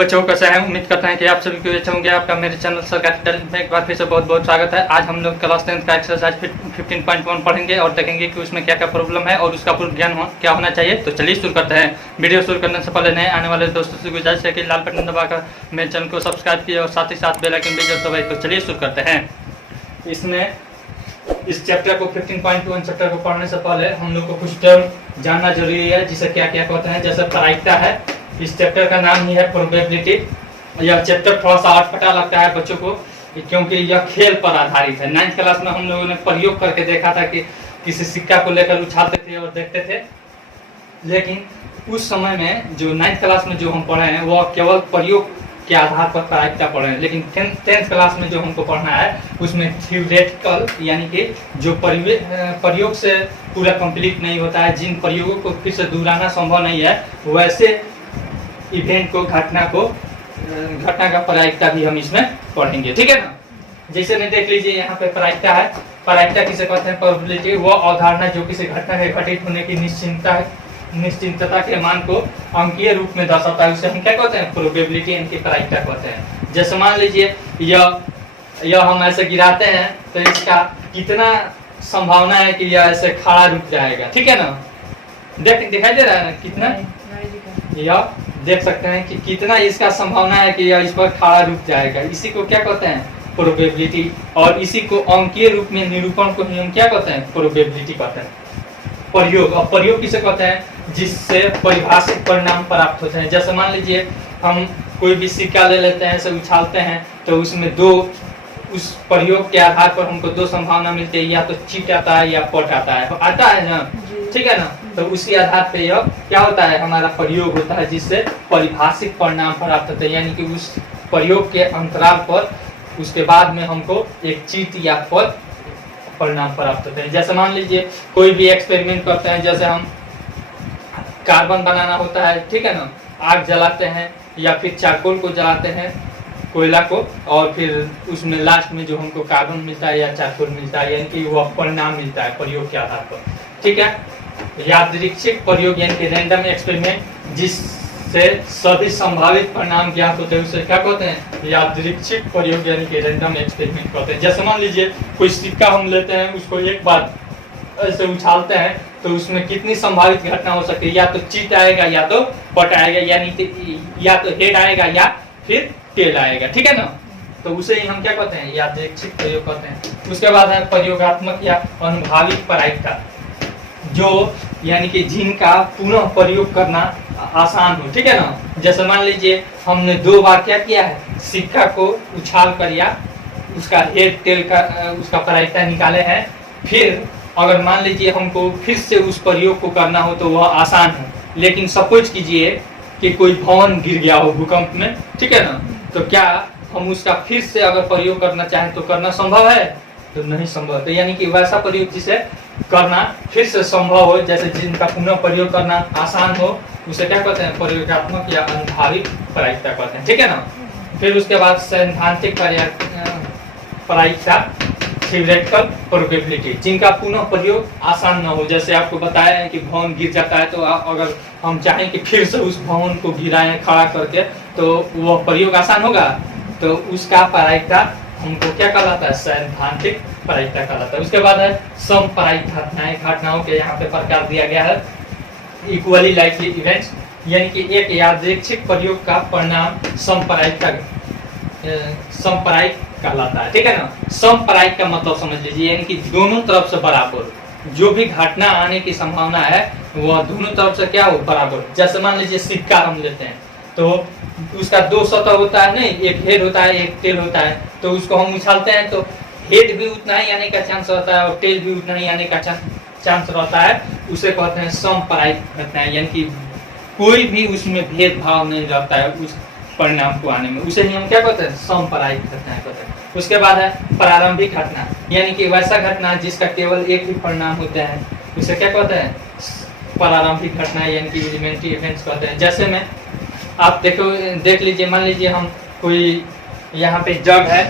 बच्चों कैसे हैं। उम्मीद करते हैं कि आप सभी को अच्छे होंगे। आपका मेरे चैनल सरकारी तालीम में एक बार फिर से बहुत बहुत स्वागत है। आज हम लोग क्लास 10 का एक्सरसाइज 15.1 पढ़ेंगे और देखेंगे कि उसमें क्या क्या प्रॉब्लम है और उसका पूर्ण ज्ञान क्या होना चाहिए। तो चलिए शुरू करते हैं। वीडियो शुरू करने से पहले नए आने वाले दोस्तों से गुजारिश है कि लाल बटन दबाकर मेरे चैनल को सब्सक्राइब किए और साथ ही साथ बेल आइकन भी जरूर दबाइए। तो चलिए शुरू करते हैं। इसमें इस चैप्टर को 15.1 चैप्टर को पढ़ने से पहले हम लोग को कुछ टर्म जानना जरूरी है, जिसे क्या क्या कहते हैं। जैसे प्रायिकता है, इस चैप्टर का नाम ही है प्रोबेबिलिटी। यह चैप्टर थोड़ा सा अटपटा लगता है बच्चों को, क्योंकि यह खेल पर आधारित है। 9th क्लास में हम लोगों ने प्रयोग करके देखा था कि किसी सिक्का को लेकर उछालते थे और देखते थे, लेकिन उस समय में जो 9th क्लास में जो हम पढ़े हैं वह केवल प्रयोग के आधार पर प्रायिकता पढ़े हैं। लेकिन 10th क्लास में जो हमको पढ़ना है उसमें थ्योरेटिकल, यानी कि जो प्रयोग से पूरा कंप्लीट नहीं होता है, जिन प्रयोगों को फिर से दोहराना संभव नहीं है, वैसे इवेंट को, घटना का प्रायिकता भी हम इसमें पढ़ेंगे। ठीक है ना। जैसे में देख लीजिए, यहाँ पे प्रायिकता है। प्रायिकता किसे कहते हैं? प्रोबेबिलिटी, वो अवधारणा जो किसी घटना के घटित होने की निश्चितता के मान को अंकीय रूप में दर्शाता है, उसे हम क्या कहते हैं? प्रोबेबिलिटी, इनकी प्रायिकता कहते हैं। जैसे मान लीजिए यह हम ऐसे गिराते हैं तो इसका कितना संभावना है कि यह ऐसे खड़ा रुक जाएगा। ठीक है ना। दिखाई दे रहा है ना कितना? यह देख सकते हैं कि कितना इसका संभावना है कि यह इस पर खड़ा रुक जाएगा। इसी को क्या कहते हैं? प्रोबेबिलिटी। और इसी को अंकीय रूप में निरूपण को हम क्या कहते हैं? प्रोबेबिलिटी कहते हैं। प्रयोग, और प्रयोग किसे कहते हैं? जिससे परिभाषित परिणाम प्राप्त होते हैं। जैसे मान लीजिए हम कोई भी सिक्का ले लेते हैं, ऐसे उछालते हैं, तो उसमें उस प्रयोग के आधार पर हमको दो संभावना मिलती है, या तो चीट आता है या पट आता है ना। ठीक है ना। तो उसी आधार पे यह क्या होता है? हमारा प्रयोग होता है, जिससे परिभाषित परिणाम प्राप्त होते हैं। यानी कि उस प्रयोग के अंतराल पर उसके बाद में हमको एक चीट या पट परिणाम प्राप्त होते हैं। जैसे मान लीजिए कोई भी एक्सपेरिमेंट करते हैं, जैसे हम कार्बन बनाना होता है, ठीक है ना, आग जलाते हैं या फिर चारकोल को जलाते हैं, कोयला को, और फिर उसमें लास्ट में जो हमको कार्बन मिलता है या चारकोल मिलता है, यानी कि वह परिणाम मिलता है प्रयोग के आधार पर। ठीक है। यादृच्छिक प्रयोग यानी कि रैंडम एक्सपेरिमेंट, जिससे सभी संभावित परिणाम ज्ञात होते हैं, उसे क्या कहते हैं? यादृच्छिक प्रयोग यानी कि रैंडम एक्सपेरिमेंट कहते हैं। जैसे मान लीजिए कोई सिक्का हम लेते हैं, उसको एक बार ऐसे उछालते हैं, तो उसमें कितनी संभावित घटना हो सकती है? या तो चीट आएगा या तो पट आएगा, यानी कि या तो हेड आएगा या फिर टेल आएगा। ठीक है ना। तो उसे ही हम क्या कहते हैं? यादृच्छिक प्रयोग कहते हैं। उसके बाद है प्रयोगात्मक या अनुभाविक प्रायिकता, जो यानी कि जिनका पुनः प्रयोग करना आसान हो। ठीक है ना। जैसे मान लीजिए हमने 2 बार क्या किया है? सिक्का को उछाल कर या उसका हेड टेल का उसका प्रायिकता निकाले हैं। फिर अगर मान लीजिए हमको फिर से उस प्रयोग को करना हो तो वह आसान है। लेकिन सपोज कीजिए कि कोई भवन गिर गया हो भूकंप में, ठीक है ना, तो क्या हम उसका फिर से अगर प्रयोग करना चाहें तो करना संभव है? तो नहीं संभव। तो यानी कि वैसा प्रयोग जिसे करना फिर से संभव हो, जैसे जिनका पुनः प्रयोग करना आसान हो, उसे क्या कहते हैं? प्रयोगात्मक या अनुभाविक प्रायिकता कहते हैं। ठीक है ना। फिर उसके बाद सैद्धांतिक प्रायिकता, थ्योरेटिकल प्रोबेबिलिटी, जिनका पुनः प्रयोग आसान न हो। जैसे आपको बताया है कि भवन गिर जाता है, तो अगर हम चाहें कि फिर से उस भवन को गिराएं खड़ा करके, तो वह प्रयोग आसान होगा। तो उसका प्रायिकता हमको क्या कहलाता है? सैद्धांतिक प्रायिकता कहलाता है। उसके बाद है समप्रायिक घटनाएं। घटनाओं के यहाँ पे प्रकार दिया गया है इक्वली लाइकली इवेंट्स, यानी कि एक यादृच्छिक प्रयोग का परिणाम समप्रायिक कहलाता है। ठीक है ना। समप्रायिक का मतलब समझ लीजिए, यानी कि दोनों तरफ से बराबर, जो भी घटना आने की संभावना है वह दोनों तरफ से क्या हो? बराबर। जैसे मान लीजिए सिक्का हम लेते हैं, तो उसका 2 सतह होता है, नहीं, एक हेड होता है एक टेल होता है। तो उसको हम उछालते हैं तो हेड भी उतना ही आने का चांस रहता है और टेल भी उतना ही आने का चांस रहता है। उसे कहते हैं समप्रायिक घटनाएं, यानी कि कोई भी उसमें भेदभाव नहीं रहता है उस परिणाम को आने में। उसे ही हम क्या कहते हैं? समप्रायिक घटनाएं कहते हैं। उसके बाद है प्रारंभिक घटना, यानी कि वैसा घटना जिसका केवल एक ही परिणाम होता है, उसे क्या कहते हैं? प्रारंभिक घटना, यानी कि एलिमेंट्री इवेंट्स कहते हैं। जैसे में आप देख लीजिए, मान लीजिए हम कोई यहाँ पे जग है,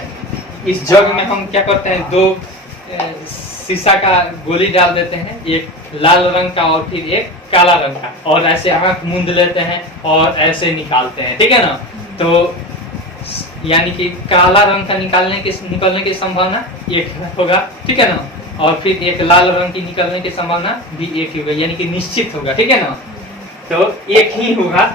इस जग में हम क्या करते हैं? 2 शीशा का गोली डाल देते हैं, एक लाल रंग का और फिर एक काला रंग का, और ऐसे आंख मूंद लेते हैं और ऐसे निकालते हैं। ठीक है ना। तो यानी कि काला रंग का निकलने की संभावना एक होगा, ठीक है ना, और फिर एक लाल रंग की निकलने की संभावना भी एक ही होगा, यानी कि निश्चित होगा, ठीक है ना। तो एक ही होगा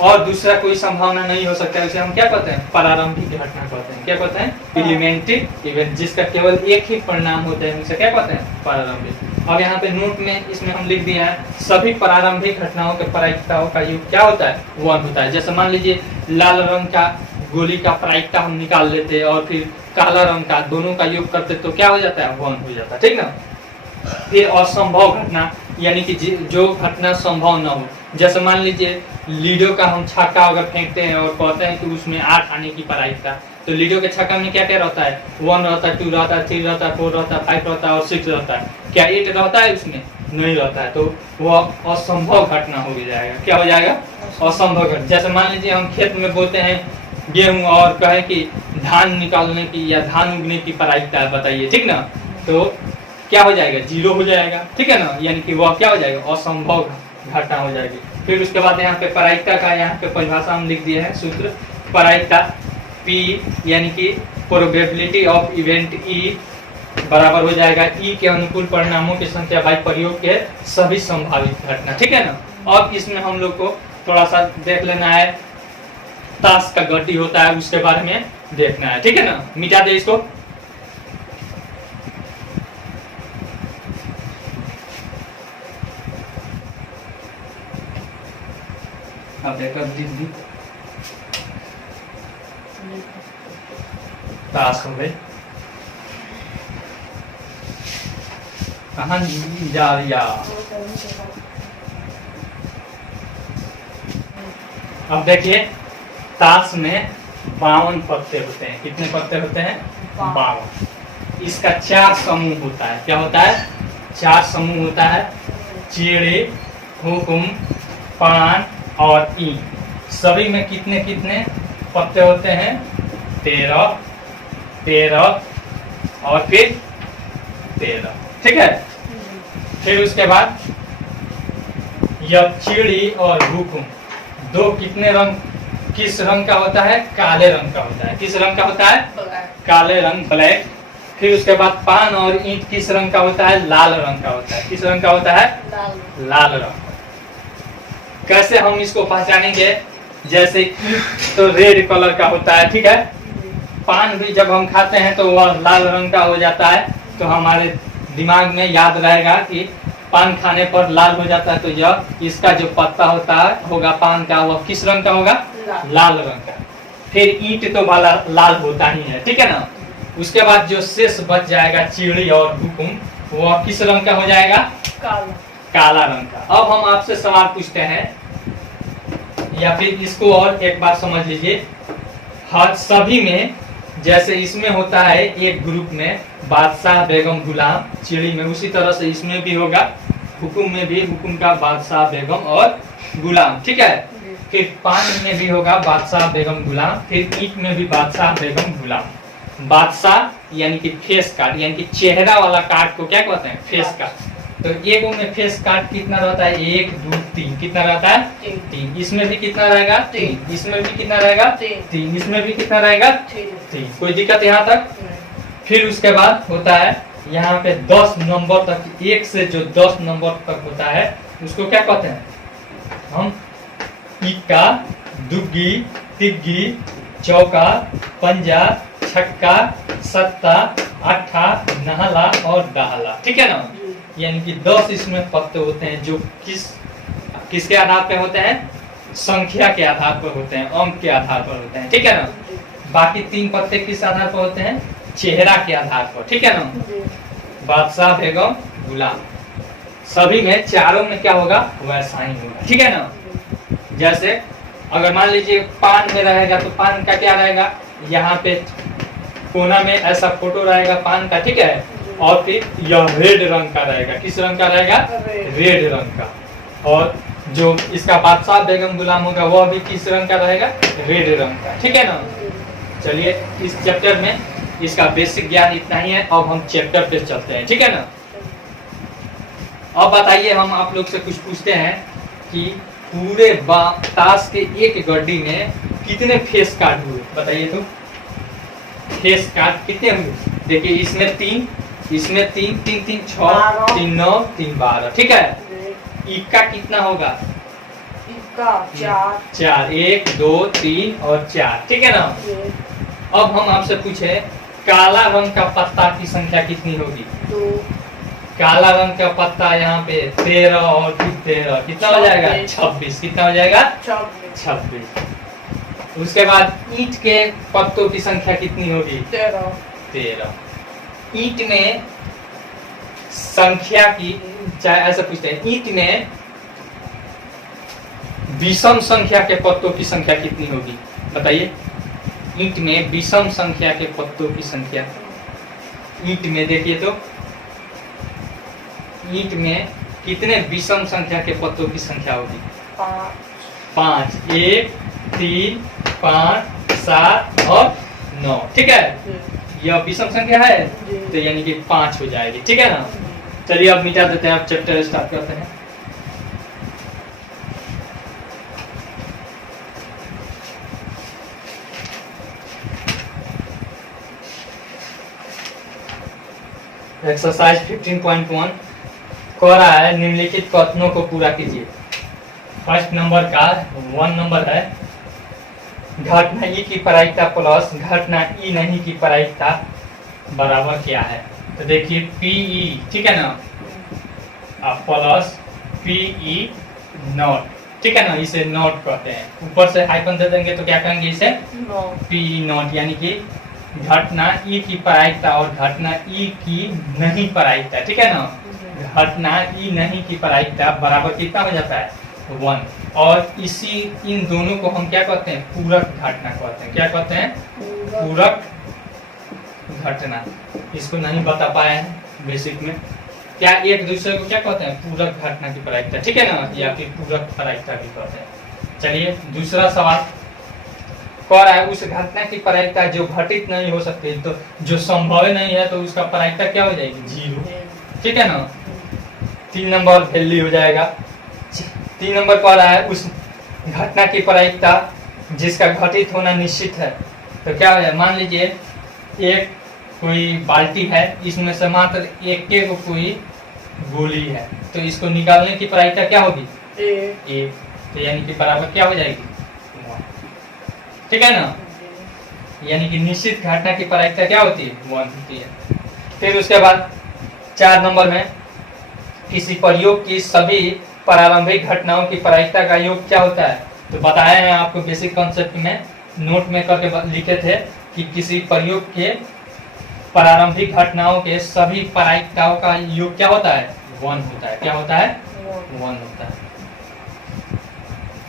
और दूसरा कोई संभावना नहीं हो सकता है। उसे हम क्या कहते हैं? प्रारंभिक घटना कहते हैं। क्या कहते हैं? एलिमेंट्री इवेंट, जिसका केवल एक ही परिणाम होता है, उसे क्या कहते हैं? प्रारंभिक। अब यहाँ पे नोट में इसमें हम लिख दिया है सभी प्रारंभिक घटनाओं के प्रायिकताओं का योग क्या होता है? 1 होता है। जैसे मान लीजिए लाल रंग का गोली का प्रायिकता हम निकाल लेते और फिर काला रंग का, दोनों का योग करते तो क्या हो जाता है? 1 हो जाता है, ठीक ना। फिर असंभव घटना, यानी कि जो घटना संभव न हो, जैसे मान लीजिए लीडो का हम छक्का अगर फेंकते हैं और कहते हैं कि उसमें 8 आने की प्रायिकता, तो लीडो के छक्का में क्या क्या रहता है? 1 रहता है, 2 रहता है, 3 रहता है, 4 रहता है, 5 रहता है और 6 रहता है। क्या 8 रहता है उसमें? नहीं रहता है, तो वह असंभव घटना हो जाएगा। क्या हो जाएगा? असंभव घटना। जैसे मान लीजिए हम खेत में बोते हैं गेहूं और कहें कि धान निकालने की या धान उगने की प्रायिकता है, बताइए, ठीक ना। तो क्या हो जाएगा? 0 हो जाएगा, ठीक है ना, यानी कि वह क्या हो जाएगा? असंभव घटना हो जाएगी। फिर उसके बाद यहाँ पे प्रायिकता का यहाँ पे परिभाषा हम लिख दिए हैं, सूत्र प्रायिकता P यानी कि प्रोबेबिलिटी ऑफ इवेंट E बराबर हो जाएगा E के अनुकूल परिणामों की संख्या बाई प्रयोग के सभी संभावित घटना, ठीक है ना। अब इसमें हम लोग को थोड़ा सा देख लेना है, ताश का गड्डी होता है उसके बारे में देखना है, ठीक है ना। मिटा दे इसको। अब देखो दीदी ताश हो गई, कहाँ जा रिया। अब देखिए ताश में 52 पत्ते होते हैं। कितने पत्ते होते हैं? 52। इसका 4 समूह होता है। क्या होता है? 4 समूह होता है, चिड़ी, हुकुम, पान और ईंट। सभी में कितने कितने पत्ते होते हैं? 13 और फिर 13, ठीक है। फिर उसके बाद यह चिड़ी और हुकुम दो कितने रंग, किस रंग का होता है? काले रंग का होता है। किस रंग का होता है? काले रंग, ब्लैक। फिर उसके बाद पान और ईंट किस रंग का होता है? लाल रंग का होता है। किस रंग का होता है? लाल रंग। कैसे हम इसको पहचानेंगे? जैसे ईंट तो रेड कलर का होता है, ठीक है। पान भी जब हम खाते हैं तो वह लाल रंग का हो जाता है, तो हमारे दिमाग में याद रहेगा कि पान खाने पर लाल हो जाता है, तो यह इसका जो पत्ता होता है होगा पान का, वह किस रंग का होगा? लाल रंग का। फिर ईंट तो वाला लाल होता ही है, ठीक है ना। उसके बाद जो शेष बच जाएगा चिड़ी और हुकुम, वह किस रंग का हो जाएगा? काला रंग का। अब हम आपसे सवाल पूछते हैं, या फिर इसको और एक बार समझ लीजिए। हर सभी में जैसे इसमें होता है एक ग्रुप में बादशाह, बेगम, गुलाम, चिड़ी में, उसी तरह से इसमें भी होगा। हुकुम में भी हुकुम का बादशाह, बेगम और गुलाम, ठीक है। फिर पान में भी होगा बादशाह, बेगम, गुलाम। फिर ईंट में भी बादशाह, बेगम, गुलाम। बादशाह यानी कि फेस कार्ड, यानी कि चेहरा वाला कार्ड को क्या कहते हैं? Face card. तो एक में फेस कार्ड कितना रहता है? 1 2 3। कितना रहता है? 3। इसमें भी कितना रहेगा? 3। इसमें भी कितना रहेगा? 3। इसमें भी कितना रहेगा? 3। कोई दिक्कत यहाँ तक? फिर उसके बाद होता है यहाँ पे 10 नंबर तक, 1 से जो 10 नंबर तक होता है उसको क्या कहते हैं? हम इक्का, दुग्गी, तिग्गी, चौका, पंजा, छक्का, सत्ता, अट्ठा, नहला और डाहला, ठीक है ना। यानी कि 10 इसमें पत्ते होते हैं जो किसके आधार पे होते हैं? संख्या के आधार पर होते हैं, अंक के आधार पर होते हैं, ठीक है ना। बाकी 3 पत्ते किस आधार पर होते हैं? चेहरा के आधार पर, ठीक है ना। बादशाह, बेगम, गुलाम, सभी में चारों में क्या होगा? वैसा ही होगा, ठीक है ना। जैसे अगर मान लीजिए पान में रहेगा तो पान का क्या रहेगा? यहाँ पे कोना में ऐसा फोटो रहेगा पान का, ठीक है। और फिर यह रेड रंग का रहेगा। किस रंग का रहेगा? रेड रंग का। और जो इसका बादशाह, बेगम, गुलाम होगा वह भी किस रंग का रहेगा? रेड रंग का, ठीक है ना। चलिए इस चैप्टर में इसका बेसिक ज्ञान इतना ही है। अब हम चैप्टर पे चलते हैं, ठीक है ना। अब बताइए, हम आप लोग से कुछ पूछते हैं कि पूरे ताश के एक गड्डी में कितने फेस काट हुए बताइए तो। फेस काट कितने हुए? देखिए इसमें 3, इसमें 3, 3 3 6, 3 9, 3 12, ठीक है। इक्का कितना होगा? इक्का 4। 4, 1 2 3 और 4, ठीक है ना। अब हम आपसे पूछे काला रंग का पत्ता की संख्या कितनी होगी? 2। काला रंग का पत्ता यहाँ पे 13 और फिर 13, कितना हो जाएगा? 26। कितना हो जाएगा? 26। उसके बाद ईंट के पत्तों की संख्या कितनी होगी? 13। ईंट में संख्या की, चाहे ऐसा पूछते हैं, ईंट में विषम संख्या के पत्तों की संख्या कितनी होगी बताइए। ईंट में विषम संख्या के पत्तों की संख्या, ईंट में देखिए तो, ईंट में कितने विषम संख्या के पत्तों की संख्या होगी? 5। 1 3 5 7 और 9, ठीक है। यह विषम संख्या है तो यानी कि 5 हो जाएगी, ठीक है ना। चलिए अब मिटा देते हैं, अब चैप्टर स्टार्ट करते हैं। एक्सरसाइज 15.1 कह रहा है निम्नलिखित कथनों को पूरा कीजिए। फर्स्ट नंबर का 1 नंबर है, घटना ई की प्रायिकता प्लस घटना ई नहीं की प्रायिकता बराबर क्या है? तो देखिए पीई, ठीक है ना, प्लस पीई नॉट, ठीक है ना, इसे नॉट कहते हैं। ऊपर से हाइफन दे देंगे तो क्या कहेंगे इसे? पीई नॉट, यानी कि घटना ई की प्रायिकता और घटना ई की नहीं प्रायिकता, ठीक है ना। घटना ई नहीं की प्रायिकता बराबर कितना हो जाता है? 1। और इसी इन दोनों को हम क्या कहते हैं? पूरक घटना कहते हैं। क्या कहते हैं? पूरक घटना। इसको नहीं बता पाए हैं बेसिक में, क्या एक दूसरे को क्या कहते हैं? पूरक घटना की प्रायिकता, ठीक है ना, या फिर पूरक प्रायिकता भी कहते हैं। चलिए दूसरा सवाल कह रहा है उस घटना की प्रायिकता जो घटित नहीं हो सकती, तो जो संभव नहीं है तो उसका प्रायिकता क्या हो जाएगी? 0, ठीक है ना। 3 नंबर वैल्यू हो जाएगा। 3 नंबर कह रहा है उस घटना की प्रायिकता जिसका घटित होना निश्चित है, तो क्या हो जाए? मान लीजिए एक कोई बाल्टी है, इसमें से मात्र एक को कोई गोली है, तो इसको निकालने की प्रायिकता क्या होगी? 1। तो यानी कि बराबर क्या हो जाएगी? 1, ठीक है ना। यानी कि निश्चित घटना की प्रायिकता क्या होती है? 1 होती है। फिर उसके बाद 4 नंबर में किसी प्रयोग की सभी प्रारंभिक घटनाओं की प्रायिकता का योग क्या होता है? तो बताया है आपको बेसिक कॉन्सेप्ट में, नोट में करके लिखे थे कि किसी प्रयोग के प्रारंभिक घटनाओं के सभी प्रायिकताओं का योग क्या होता है? 1 होता है। क्या होता है? 1 होता है।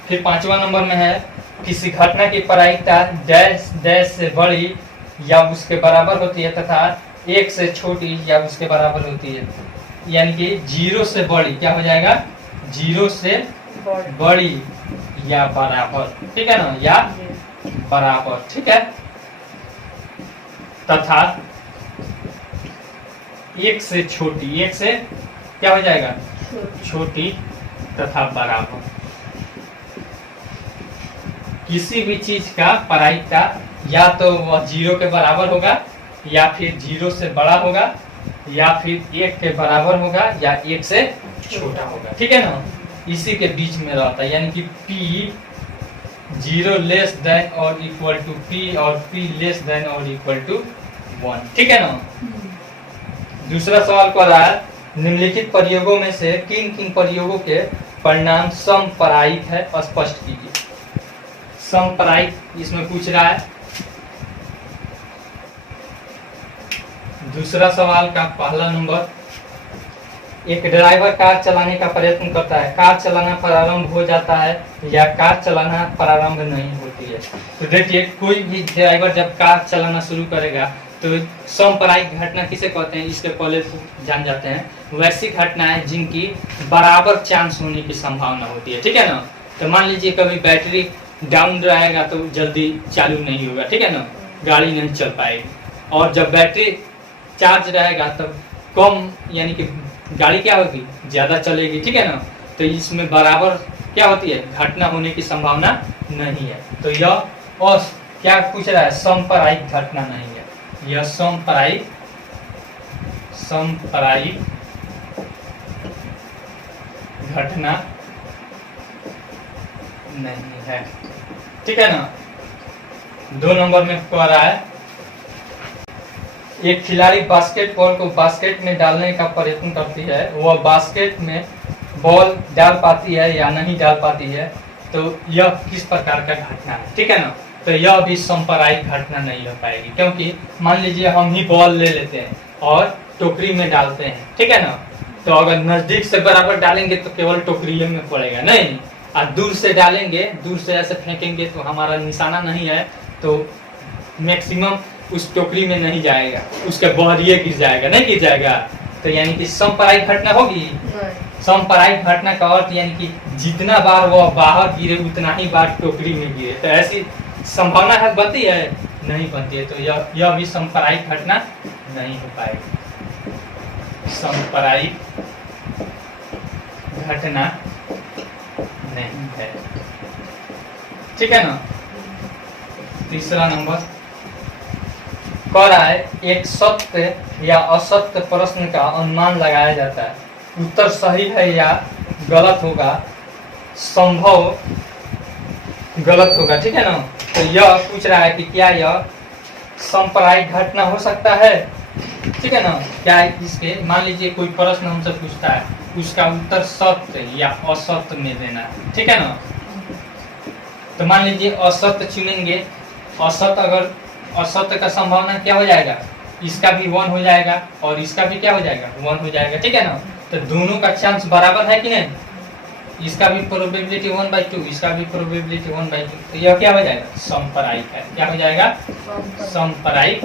फिर 5वां नंबर में है किसी घटना की प्रायिकता डैश डैश से बड़ी या उसके बराबर होती है तथा 1 से छोटी या उसके बराबर होती है, यानी कि 0 से बड़ी क्या हो जाएगा? 0 से बड़ी या बराबर, ठीक है ना, या बराबर, ठीक है। तथा 1 से छोटी, 1 से क्या हो जाएगा? छोटी तथा बराबर। किसी भी चीज का प्रायिकता या तो वह 0 के बराबर होगा, या फिर 0 से बड़ा होगा, या फिर 1 के बराबर होगा, या 1 से छोटा होगा, ठीक है ना। इसी के बीच में रहता है, यानी कि P 0 लेस देन और इक्वल टू P और P लेस देन और इक्वल टू 1, ठीक है ना। दूसरा सवाल कर रहा है निम्नलिखित प्रयोगों में से किन किन प्रयोगों के परिणाम समप्रायिक है, स्पष्ट कीजिए। समप्रायिक इसमें पूछ रहा है। दूसरा सवाल का पहला नंबर, एक ड्राइवर कार चलाने का प्रयत्न करता है, कार चलाना प्रारंभ हो जाता है या कार चलाना प्रारंभ नहीं होती है। तो देखिए कोई भी ड्राइवर जब कार चलाना शुरू करेगा तो समप्रायिक घटना किसे कहते हैं, इसके पहले जान जाते हैं। वैसी घटनाएं जिनकी बराबर चांस होने की संभावना होती है, ठीक है ना। तो मान लीजिए कभी बैटरी डाउन रहेगा तो जल्दी चालू नहीं होगा, ठीक है ना, गाड़ी नहीं चल पाएगी। और जब बैटरी चार्ज रहेगा तब कम, यानी कि गाड़ी क्या होगी? ज्यादा चलेगी, ठीक है ना। तो इसमें बराबर क्या होती है? घटना होने की संभावना नहीं है। तो यह और क्या पूछ रहा है, समपरायिक घटना नहीं है, यह समपरायिक घटना नहीं है। ठीक है ना। 2 नंबर में कह रहा है एक खिलाड़ी बास्केटबॉल को बास्केट में डालने का प्रयत्न करती है, वह बास्केट में बॉल डाल पाती है या नहीं डाल पाती है, तो यह किस प्रकार का घटना है। ठीक है ना। तो यह भी समपरायिक घटना नहीं हो पाएगी, क्योंकि मान लीजिए हम ही बॉल ले लेते हैं और टोकरी में डालते हैं। ठीक है ना। तो अगर नजदीक से बराबर डालेंगे तो केवल टोकरी में पड़ेगा, नहीं, और दूर से डालेंगे, दूर से ऐसे फेंकेंगे तो हमारा निशाना नहीं है तो मैक्सिमम उस टोकरी में नहीं जाएगा, उसके बहरिए गिर जाएगा, नहीं गिर जाएगा। तो यानी कि समपरायिक घटना होगी। समपरायिक घटना का अर्थ यानी कि जितना बार वह बाहर गिरे उतना ही बार टोकरी में गिरे। तो ऐसी संभावना है बनती है, नहीं बनती है। तो यह भी समपरायिक घटना नहीं हो पाएगी, समपरायिक घटना नहीं है। ठीक है ना। तीसरा नंबर कह रहा है एक सत्य या असत्य प्रश्न का अनुमान लगाया जाता है, उत्तर सही है या गलत होगा, संभव गलत होगा। ठीक है ना। तो यह पूछ रहा है कि क्या यह समपरायिक घटना हो सकता है। ठीक है ना। क्या इसके मान लीजिए कोई प्रश्न हमसे पूछता है, उसका उत्तर सत्य या असत्य में देना है। ठीक है ना। तो मान लीजिए असत्य चुनेंगे, असत्य, अगर असत्य का संभावना क्या हो जाएगा, इसका भी 1 हो जाएगा और इसका भी क्या हो जाएगा, 1 हो जाएगा। ठीक है ना। तो दोनों का चांस बराबर है कि नहीं, इसका भी प्रोबेबिलिटी 1/2, इसका भी प्रोबेबिलिटी 1/2। तो यह क्या हो जाएगा, समपरायिक है। क्या हो जाएगा, समपरायिक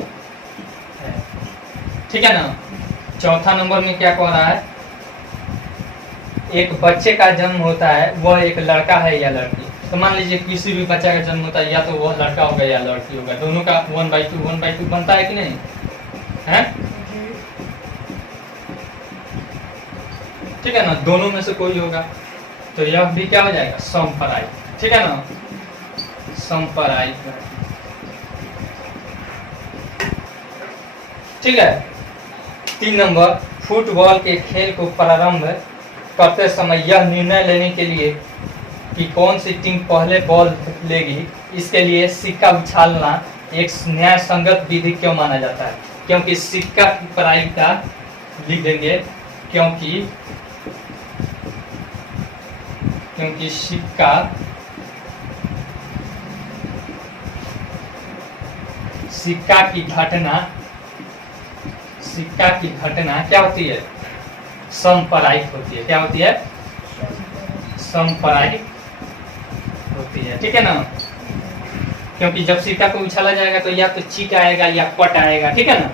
है। ठीक है ना। चौथा नंबर में क्या कह रहा है, एक बच्चे का जन्म होता है, वह एक लड़का है या लड़की। तो मान लीजिए किसी भी बच्चा का जन्म होता है, या तो वह लड़का होगा या लड़की होगा, दोनों का 1/2 बनता है कि नहीं है। ठीक है ना। दोनों में से कोई होगा, तो यह भी क्या हो जाएगा, समपरायिक। ठीक है ना, समपरायिक। ठीक है। 3 नंबर, फुटबॉल के खेल को प्रारंभ करते समय यह निर्णय लेने के लिए कि कौन सी टीम पहले बॉल लेगी, इसके लिए सिक्का उछालना एक न्याय संगत विधि क्यों माना जाता है। क्योंकि सिक्का की प्रायिकता लिख देंगे, क्योंकि सिक्का की घटना क्या होती है, समपरायिक होती है। क्या होती है, समपरायिक होती है। ठीक है ना। क्योंकि जब सिक्का को उछाला जाएगा तो या तो चीट आएगा या पट आएगा। ठीक है ना।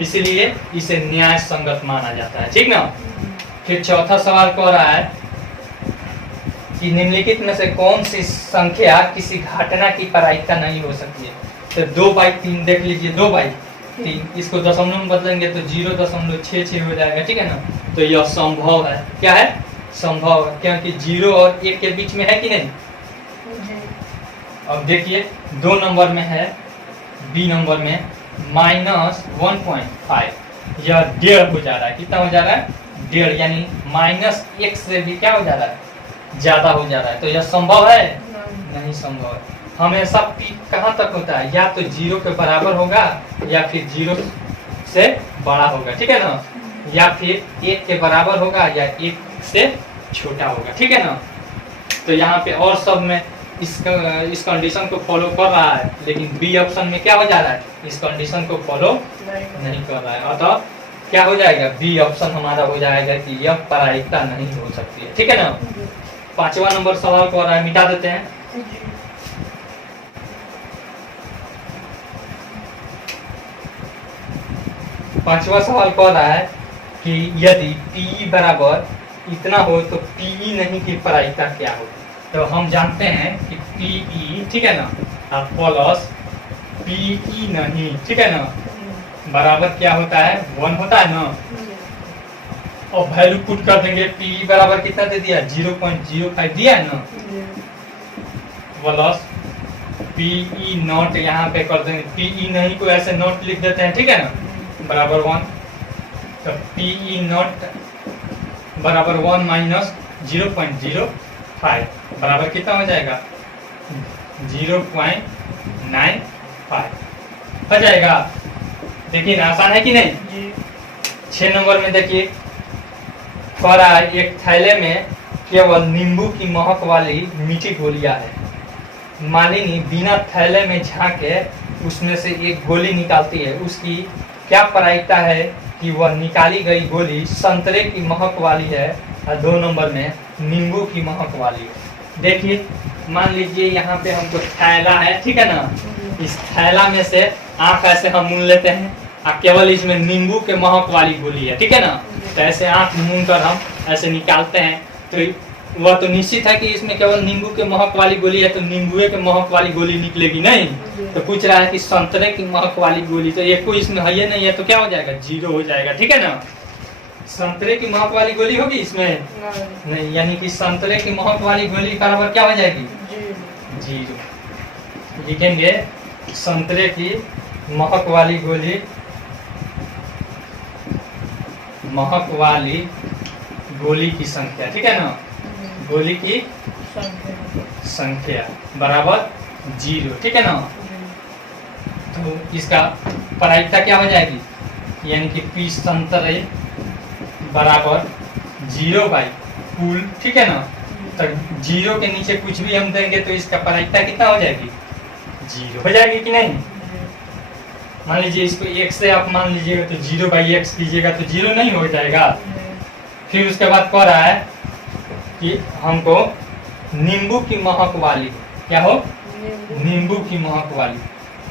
इसलिए इसे न्याय संगत माना जाता है। ठीक ना। फिर चौथा सवाल कह रहा है कि निम्नलिखित में से कौन सी संख्या किसी घटना की प्रायिकता नहीं हो सकती है। तो 2/3 देख लीजिए, 2/3, इसको दशमलव में बदलेंगे तो 0.66 हो जाएगा। ठीक है ना। तो यह संभव है। क्या है, संभव है, क्योंकि 0 और 1 के बीच में है कि नहीं। अब देखिए 2 नंबर में है, बी नंबर में -1.5, यह 1.5 हो जा रहा है। कितना हो जा रहा है, 1.5, यानी -1 से भी क्या हो जा रहा है, ज्यादा हो जा रहा है। तो यह संभव है, नहीं संभव है। हमेशा पी कहाँ तक होता है, या तो 0 के बराबर होगा या फिर 0 से बड़ा होगा। ठीक है ना। या फिर 1 के बराबर होगा या 1 से छोटा होगा। ठीक है ना। तो यहाँ पे और सब में इस कंडीशन को फॉलो कर रहा है, लेकिन बी ऑप्शन में क्या हो जा रहा है, इस कंडीशन को फॉलो नहीं कर रहा है। अतः क्या हो जाएगा, बी ऑप्शन हमारा हो जाएगा कि यह प्रायिकता नहीं हो सकती है। ठीक है ना। 5वां नंबर सवाल को रहा है, मिटा देते हैं। पांचवा सवाल कह रहा है कि यदि Pe बराबर इतना हो तो Pe नहीं की प्रायिकता क्या हो। तो हम जानते हैं कि Pe, ठीक है ना, प्लस Pe नहीं, ठीक है ना, बराबर क्या होता है, 1 होता है ना। और वैल्यू पुट कर देंगे, Pe बराबर कितना दे दिया, 0.05 दिया है ना, प्लस पीई नॉट यहाँ पे कर देंगे, पीई नहीं को ऐसे नॉट लिख देते हैं, ठीक है ना, बराबर 1। तो पीई नॉट बराबर 1 माइनस 0.05 बराबर कितना हो जाएगा 0.95 हो जाएगा। देखिए ना, आसान है कि नहीं। जी 6 नंबर में देखिए कह रहा है एक थैले में केवल नींबू की महक वाली मीठी गोलियां है। मालिनी बिना थैले में झांके उसमें से एक गोली निकालती है। उसकी क्या प्रायिकता है कि वह निकाली गई गोली संतरे की महक वाली है और 2 नंबर में नींबू की महक वाली है। देखिए मान लीजिए यहाँ पे हमको थैला है, ठीक है ना, इस थैला में से आंख ऐसे हम मूंद लेते हैं और केवल इसमें नींबू के महक वाली गोली है, ठीक है ना। तो ऐसे आंख मूंद कर हम ऐसे निकालते हैं तो वह तो निश्चित है कि इसमें केवल नींबू के महक वाली गोली है, तो नींबुए के महक वाली गोली निकलेगी नहीं। तो पूछ रहा है कि संतरे की महक वाली गोली, तो एक को इसमें है नहीं है, तो क्या हो जाएगा 0 हो जाएगा, ठीक है ना। संतरे की महक वाली गोली होगी इसमें नहीं, यानी कि संतरे की महक वाली गोली बराबर क्या हो जाएगी 0। लिखेंगे संतरे की महक वाली गोली, महक वाली गोली की संख्या, ठीक है ना, गोली की संख्या बराबर 0, ठीक है ना। तो इसका प्रायिकता क्या हो जाएगी, यानी कि पी संतरे बराबर 0/कुल, ठीक है ना। तो 0 के नीचे कुछ भी हम देंगे तो इसका प्रायिकता कितना हो जाएगी 0 हो जाएगी कि नहीं। मान लीजिए इसको 1 से आप मान लीजिएगा तो 0/x कीजिएगा तो 0 नहीं हो जाएगा। फिर उसके बाद कह रहा है कि हमको नींबू की महक वाली, क्या हो नींबू की महक वाली,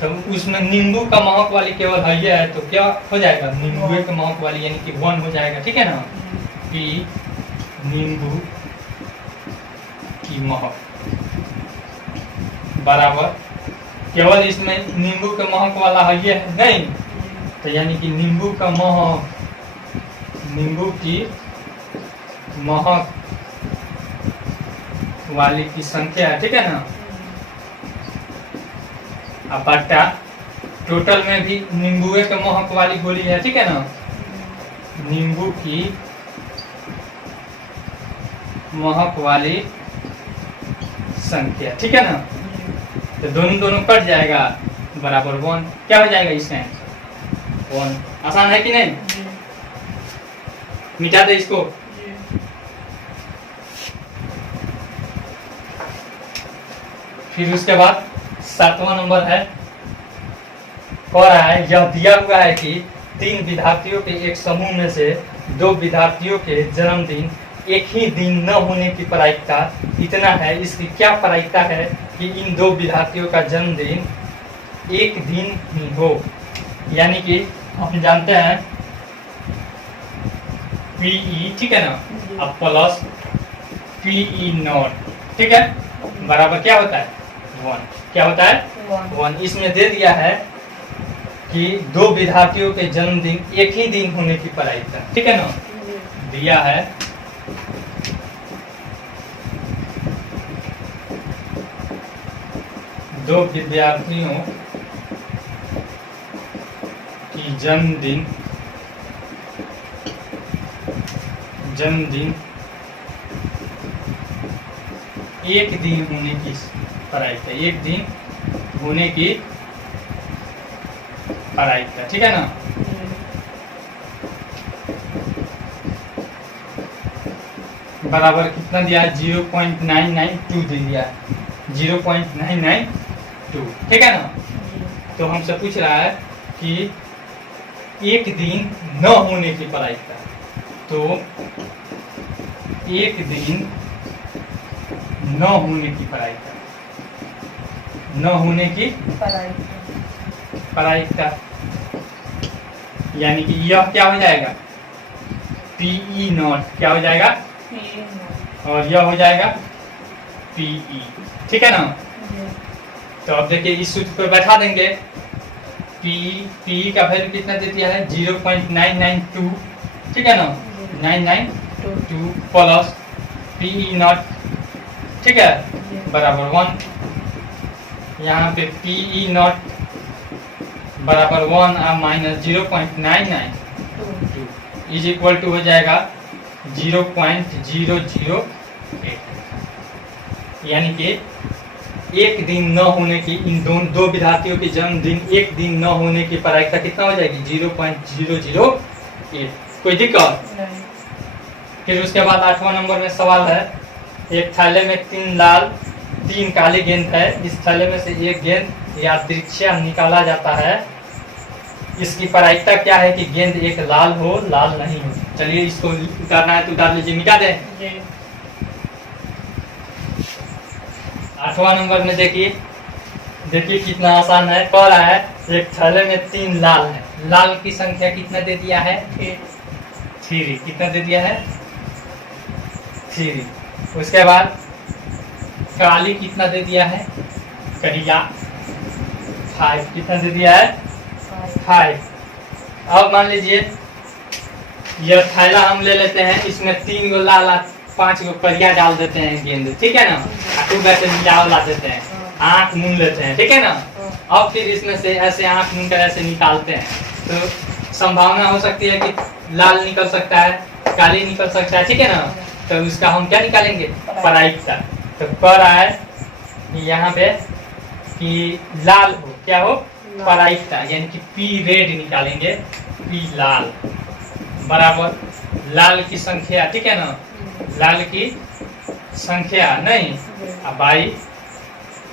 तो उसमें नींबू का महक वाली केवल है तो क्या हो जाएगा नींबू के महक वाली, यानी कि 1 हो जाएगा, ठीक है ना। कि नींबू की महक बराबर केवल इसमें नींबू के महक वाला है नहीं, तो यानी कि नींबू का महक, नींबू की महक वाली की संख्या है, ठीक है ना। अब बट्टा टोटल में भी नींबुए के महक वाली गोली है, ठीक है ना, नींबू की महक वाली संख्या, ठीक है ना। तो दोनों कट जाएगा बराबर 1, क्या हो जाएगा इसमें 1। आसान है कि नहीं। मिटा दे इसको। फिर उसके बाद 7वां नंबर है, कह रहा है यह दिया हुआ है कि 3 विद्यार्थियों के एक समूह में से 2 विद्यार्थियों के जन्मदिन एक ही दिन न होने की प्रायिकता इतना है। इसकी क्या प्रायिकता है कि इन 2 विद्यार्थियों का जन्मदिन एक दिन ही हो। यानी कि हम जानते हैं पीई, ठीक है ना, अब प्लस पीई नॉट, ठीक है, बराबर क्या होता है 1, क्या होता है 1। इसमें दे दिया है कि 2 विद्यार्थियों के जन्मदिन एक ही दिन होने की प्रायिकता, ठीक है ना, दिया है दो विद्यार्थियों की जन्मदिन एक दिन होने की प्रायिकता, एक दिन होने की प्रायिकता, ठीक है ना। बराबर कितना दिया है 0.992 दे दिया है, 0.992, ठीक है ना। तो हमसे पूछ रहा है कि एक दिन न होने की प्रायिकता, तो एक दिन न होने की प्रायिकता, न होने की प्रायिकता, यानी कि यह क्या हो जाएगा पीई नॉट, क्या हो जाएगा और यह हो जाएगा पीई, ठीक है ना। तो अब देखिए इस सूत्र पर बैठा देंगे, पीई का वैल्यू कितना दे दिया है 0.992, ठीक है ना, 992 प्लस पीई नॉट, ठीक है, बराबर 1। यहाँ पे पी ई नॉट बराबर 1 और माइनस 0.992 इज इक्वल टू हो जाएगा 0.008, यानी कि एक दिन न होने की, इन दो विद्यार्थियों के जन्मदिन एक दिन न होने की प्रायिकता कितना हो जाएगी 0.008। कोई दिक्कत? नहीं। फिर उसके बाद 8वां नंबर में सवाल है, एक थैले में 3 लाल 3 काली गेंद है, इस थैले में से एक गेंद यादृच्छिक निकाला जाता है, इसकी प्रायिकता क्या है कि गेंद एक लाल हो लाल नहीं हो। चलिए इसको उतारना है तो उतार लीजिए, मिटा दें। जी। 8वां नंबर में देखिए कितना आसान है। कह रहा है एक थैले में 3 लाल है, लाल की संख्या कितना दे दिया है 3, कितना दे दिया है 3। उसके बाद काली कितना दे दिया है करिया 5, कितना दे दिया है 5। अब मान लीजिए यह थैला हम ले लेते हैं, इसमें 3 गो लाल 5 गो करिया डाल देते हैं गेंद, ठीक है ना, खूब ऐसे मिला देते हैं, आँख मूंद लेते हैं, ठीक है ना। अब फिर इसमें से ऐसे आँख मूंद कर ऐसे निकालते हैं, तो संभावना हो सकती है कि लाल निकल सकता है, काली निकल सकता है, ठीक है ना। तो उसका हम क्या निकालेंगे प्रायिकता। तो कह रहा है यहाँ पे कि लाल हो, क्या हो प्रायिकता, यानी कि पी रेड निकालेंगे, पी लाल बराबर लाल की संख्या, ठीक है ना, लाल की संख्या नहीं बाई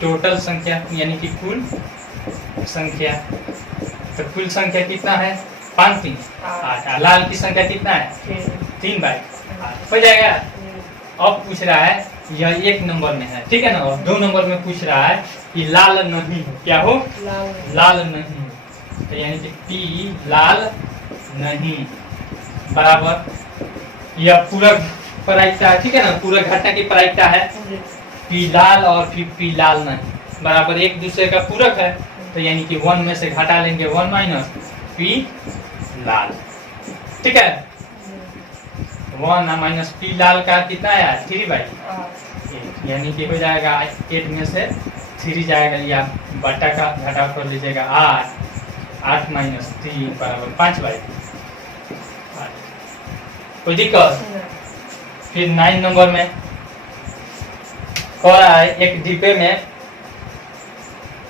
टोटल संख्या, यानी कि कुल संख्या। तो कुल संख्या कितना है 5 3 8, लाल की संख्या कितना है 3/8 हो जाएगा। अब पूछ रहा है यह 1 नंबर में है, ठीक है ना, और 2 नंबर में पूछ रहा है कि लाल नहीं हो, क्या हो लाल नहीं हो, तो यानी कि पी लाल नहीं बराबर यह पूरा प्रायिकता है, ठीक है ना, पूरा घटना की प्रायिकता है पी लाल और फिर पी लाल नहीं बराबर एक दूसरे का पूरक है, तो यानी कि 1 में से घटा लेंगे 1 माइनस पी लाल, ठीक है। 1 माइनस पी लाल का कितना आया 3/8, यानी कि हो जाएगा 8 में से 3 जाएगा, या बटा का घटाव कर लीजिएगा 8 माइनस 3 बराबर 5/8। कोई दिक्कत? फिर 9 नंबर में कह रहा है एक डिब्बे में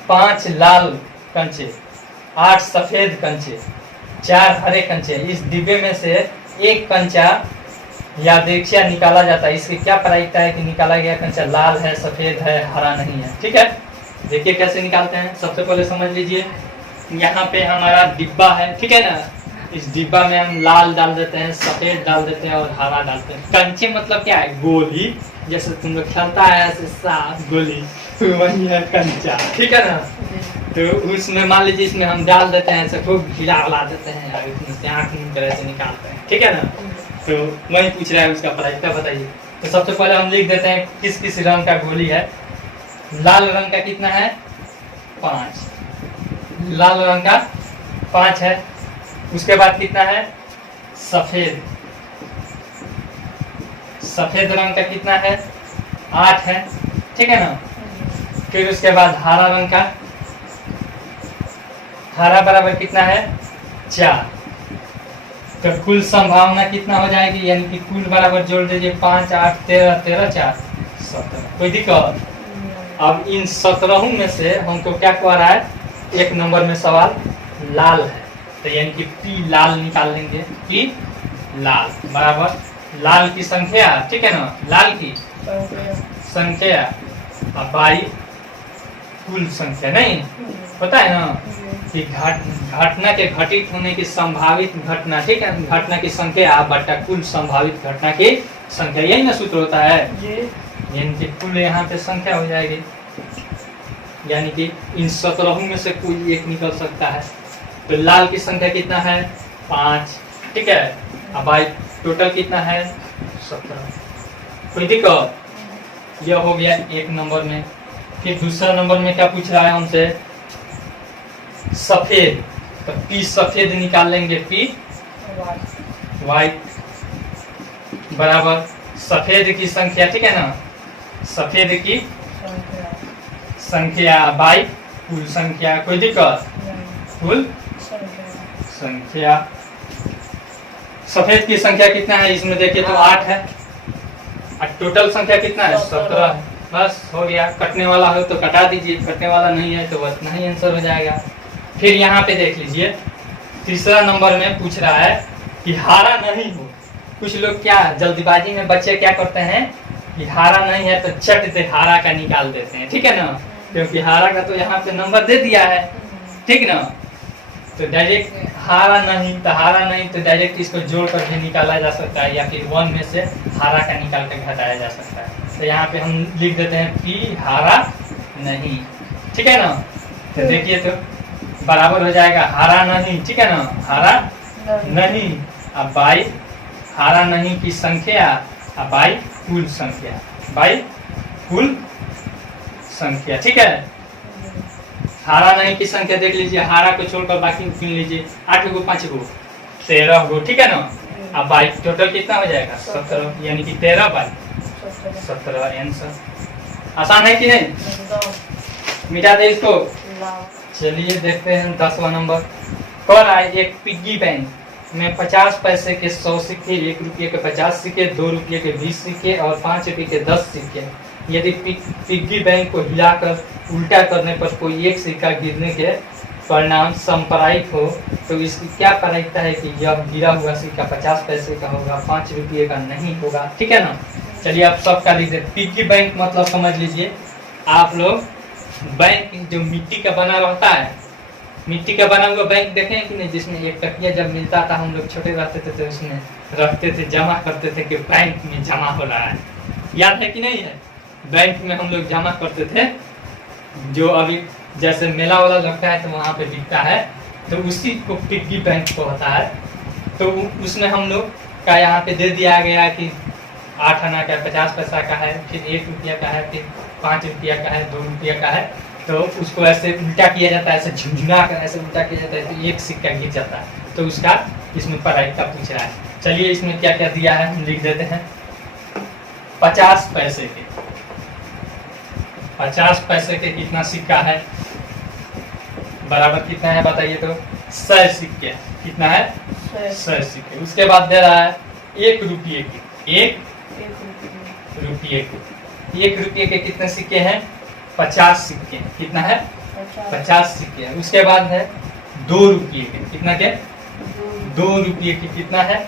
5 लाल कंचे, 8 सफेद कंचे, 4 हरे कंचे, इस डिब्बे में से एक कंचा यादृच्छिक निकाला जाता है, इसकी क्या प्रायिकता है कि निकाला गया कंचा लाल है, सफेद है, हरा नहीं है, ठीक है। देखिए कैसे निकालते हैं। सबसे पहले समझ लीजिए यहाँ पे हमारा डिब्बा है, ठीक है ना, इस डिब्बा में हम लाल डाल देते हैं, सफेद डाल देते हैं और हरा डालते हैं। कंचे मतलब क्या है गोली, जैसे तुम लोग खेलता है ऐसे साफ गोली, वही है कंचा, ठीक है ना। तो उसमें मान लीजिए इसमें हम डाल देते हैं, ऐसे खूब घिरा उला देते हैं और उसमें से आँख मूंद कर ऐसे निकालते हैं, ठीक है ना। तो वही पूछ रहा है उसका प्रायिकता बताइए। तो सबसे पहले हम लिख देते हैं किस किस रंग का गोली है। लाल रंग का कितना है 5, लाल रंग का 5 है। उसके बाद कितना है सफेद, सफेद रंग का कितना है 8 है, ठीक है ना। फिर उसके बाद हरा रंग का, हरा बराबर कितना है 4। तो कुल संभावना कितना हो जाएगी, यानी कि कुल बराबर जोड़ दीजिए 5 8 13 13 4 17। कोई दिक्कत? अब इन 17 में से हमको क्या कह रहा है, 1 नंबर में सवाल लाल है, तो यानी कि पी लाल निकाल लेंगे, पी लाल बराबर लाल की संख्या, ठीक है ना, लाल की संख्या अब बाई कुल संख्या, नहीं पता है ना कि घटना के घटित होने की संभावित घटना, ठीक है, घटना की संख्या बटा कुल संभावित घटना की संख्या, यही ना सूत्र होता है। यानी कि कुल यहाँ पे संख्या हो जाएगी, यानी कि इन 17 में से कोई एक निकल सकता है। तो लाल की संख्या कितना है 5, ठीक है, अब बाई टोटल कितना है 17। कोई दिक्कत? यह हो गया 1 नंबर में। फिर दूसरा नंबर में क्या पूछ रहा है हमसे, सफेद, तो पी सफेद निकाल लेंगे, पी वाइट बराबर सफेद की संख्या, ठीक है ना, सफेद की संख्या बाई कुल संख्या। कोई दिक्कत? नहीं। कुल संख्या। संख्या। सफेद की संख्या कितना है इसमें देखिए तो 8 है और टोटल संख्या कितना है 17 है। बस हो गया। कटने वाला हो तो कटा दीजिए, कटने वाला नहीं है तो बस नहीं आंसर हो जाएगा। फिर यहाँ पे देख लीजिए तीसरा नंबर में पूछ रहा है कि हारा नहीं हो। कुछ लोग क्या जल्दीबाजी में बच्चे क्या करते हैं कि हारा नहीं है तो चट से हारा का निकाल देते हैं, ठीक है ना, क्योंकि हारा का तो यहाँ पे नंबर दे दिया है, ठीक ना। तो डायरेक्ट हारा नहीं तो डायरेक्ट इसको जोड़ कर भी निकाला जा सकता है या फिर 1 में से हारा का निकाल कर घटाया जा सकता है। तो यहाँ पे हम लिख देते हैं कि हारा नहीं, ठीक है ना। तो देखिए तो बराबर हो जाएगा हारा नहीं, ठीक है ना, हारा नहीं। अब बाई हारा नहीं की संख्या अब बाई कुल संख्या, बाई कुल संख्या, ठीक है। हारा नहीं की संख्या देख लीजिए, हारा को छोड़कर बाकी गिन लीजिए, 8 गो 5 गो 13 गो, ठीक है ना। अब बाई टोटल कितना हो जाएगा 17, यानी कि 13 बाई 17 आंसर। आसान है कि नहीं? मिटा दे इसको। चलिए देखते हैं 10वां नंबर। कह रहा है एक पिग्गी बैंक में 50 पैसे के 100 सिक्के, 1 रुपये के 50 सिक्के, 2 रुपये के 20 सिक्के और 5 रुपये के 10 सिक्के। यदि पिग्गी बैंक को हिलाकर उल्टा करने पर कोई एक सिक्का गिरने के परिणाम संप्रायिक हो तो इसकी क्या प्रायिकता है कि यह गिरा हुआ सिक्का 50 पैसे का होगा, 5 रुपये का नहीं होगा, ठीक है ना। चलिए आप सबका लिख दे। पिग्गी बैंक मतलब समझ लीजिए आप लोग, बैंक जो मिट्टी का बना रहता है, मिट्टी का बना हुआ बैंक देखे हैं कि नहीं, जिसमें एक टकिया जब मिलता था हम लोग छोटे रहते थे तो उसमें रखते थे, जमा करते थे कि बैंक में जमा हो रहा है। याद है कि नहीं है? बैंक में हम लोग जमा करते थे, जो अभी जैसे मेला वाला लगता है तो वहाँ पे बिकता है, तो उसी को पिग्गी बैंक को होता है। तो उसमें हम लोग का यहाँ पे दे दिया गया कि 8 आना का 50 पैसा का है, फिर 1 रुपया का है, फिर 5 रुपया का है, 2 रुपया का है। तो उसको ऐसे उल्टा किया जाता है, ऐसे झुंझुना कर ऐसे उल्टा किया जाता है तो एक सिक्का गिर जाता है। तो उसका इसमें प्रायिकता पूछ रहा है। चलिए इसमें क्या क्या दिया है हम लिख देते हैं। 50 पैसे के, 50 पैसे के कितना सिक्का है, बराबर कितना है बताइए तो 100 सिक्के। कितना है 100 सिक्के। उसके बाद दे रहा है 1 रुपये के, 1 रुपये के, 1 रुपये के कितने सिक्के हैं 50 सिक्के। कितना है 50 सिक्के। उसके बाद है 2 रुपये के, कितना के 2 रुपये के कितना है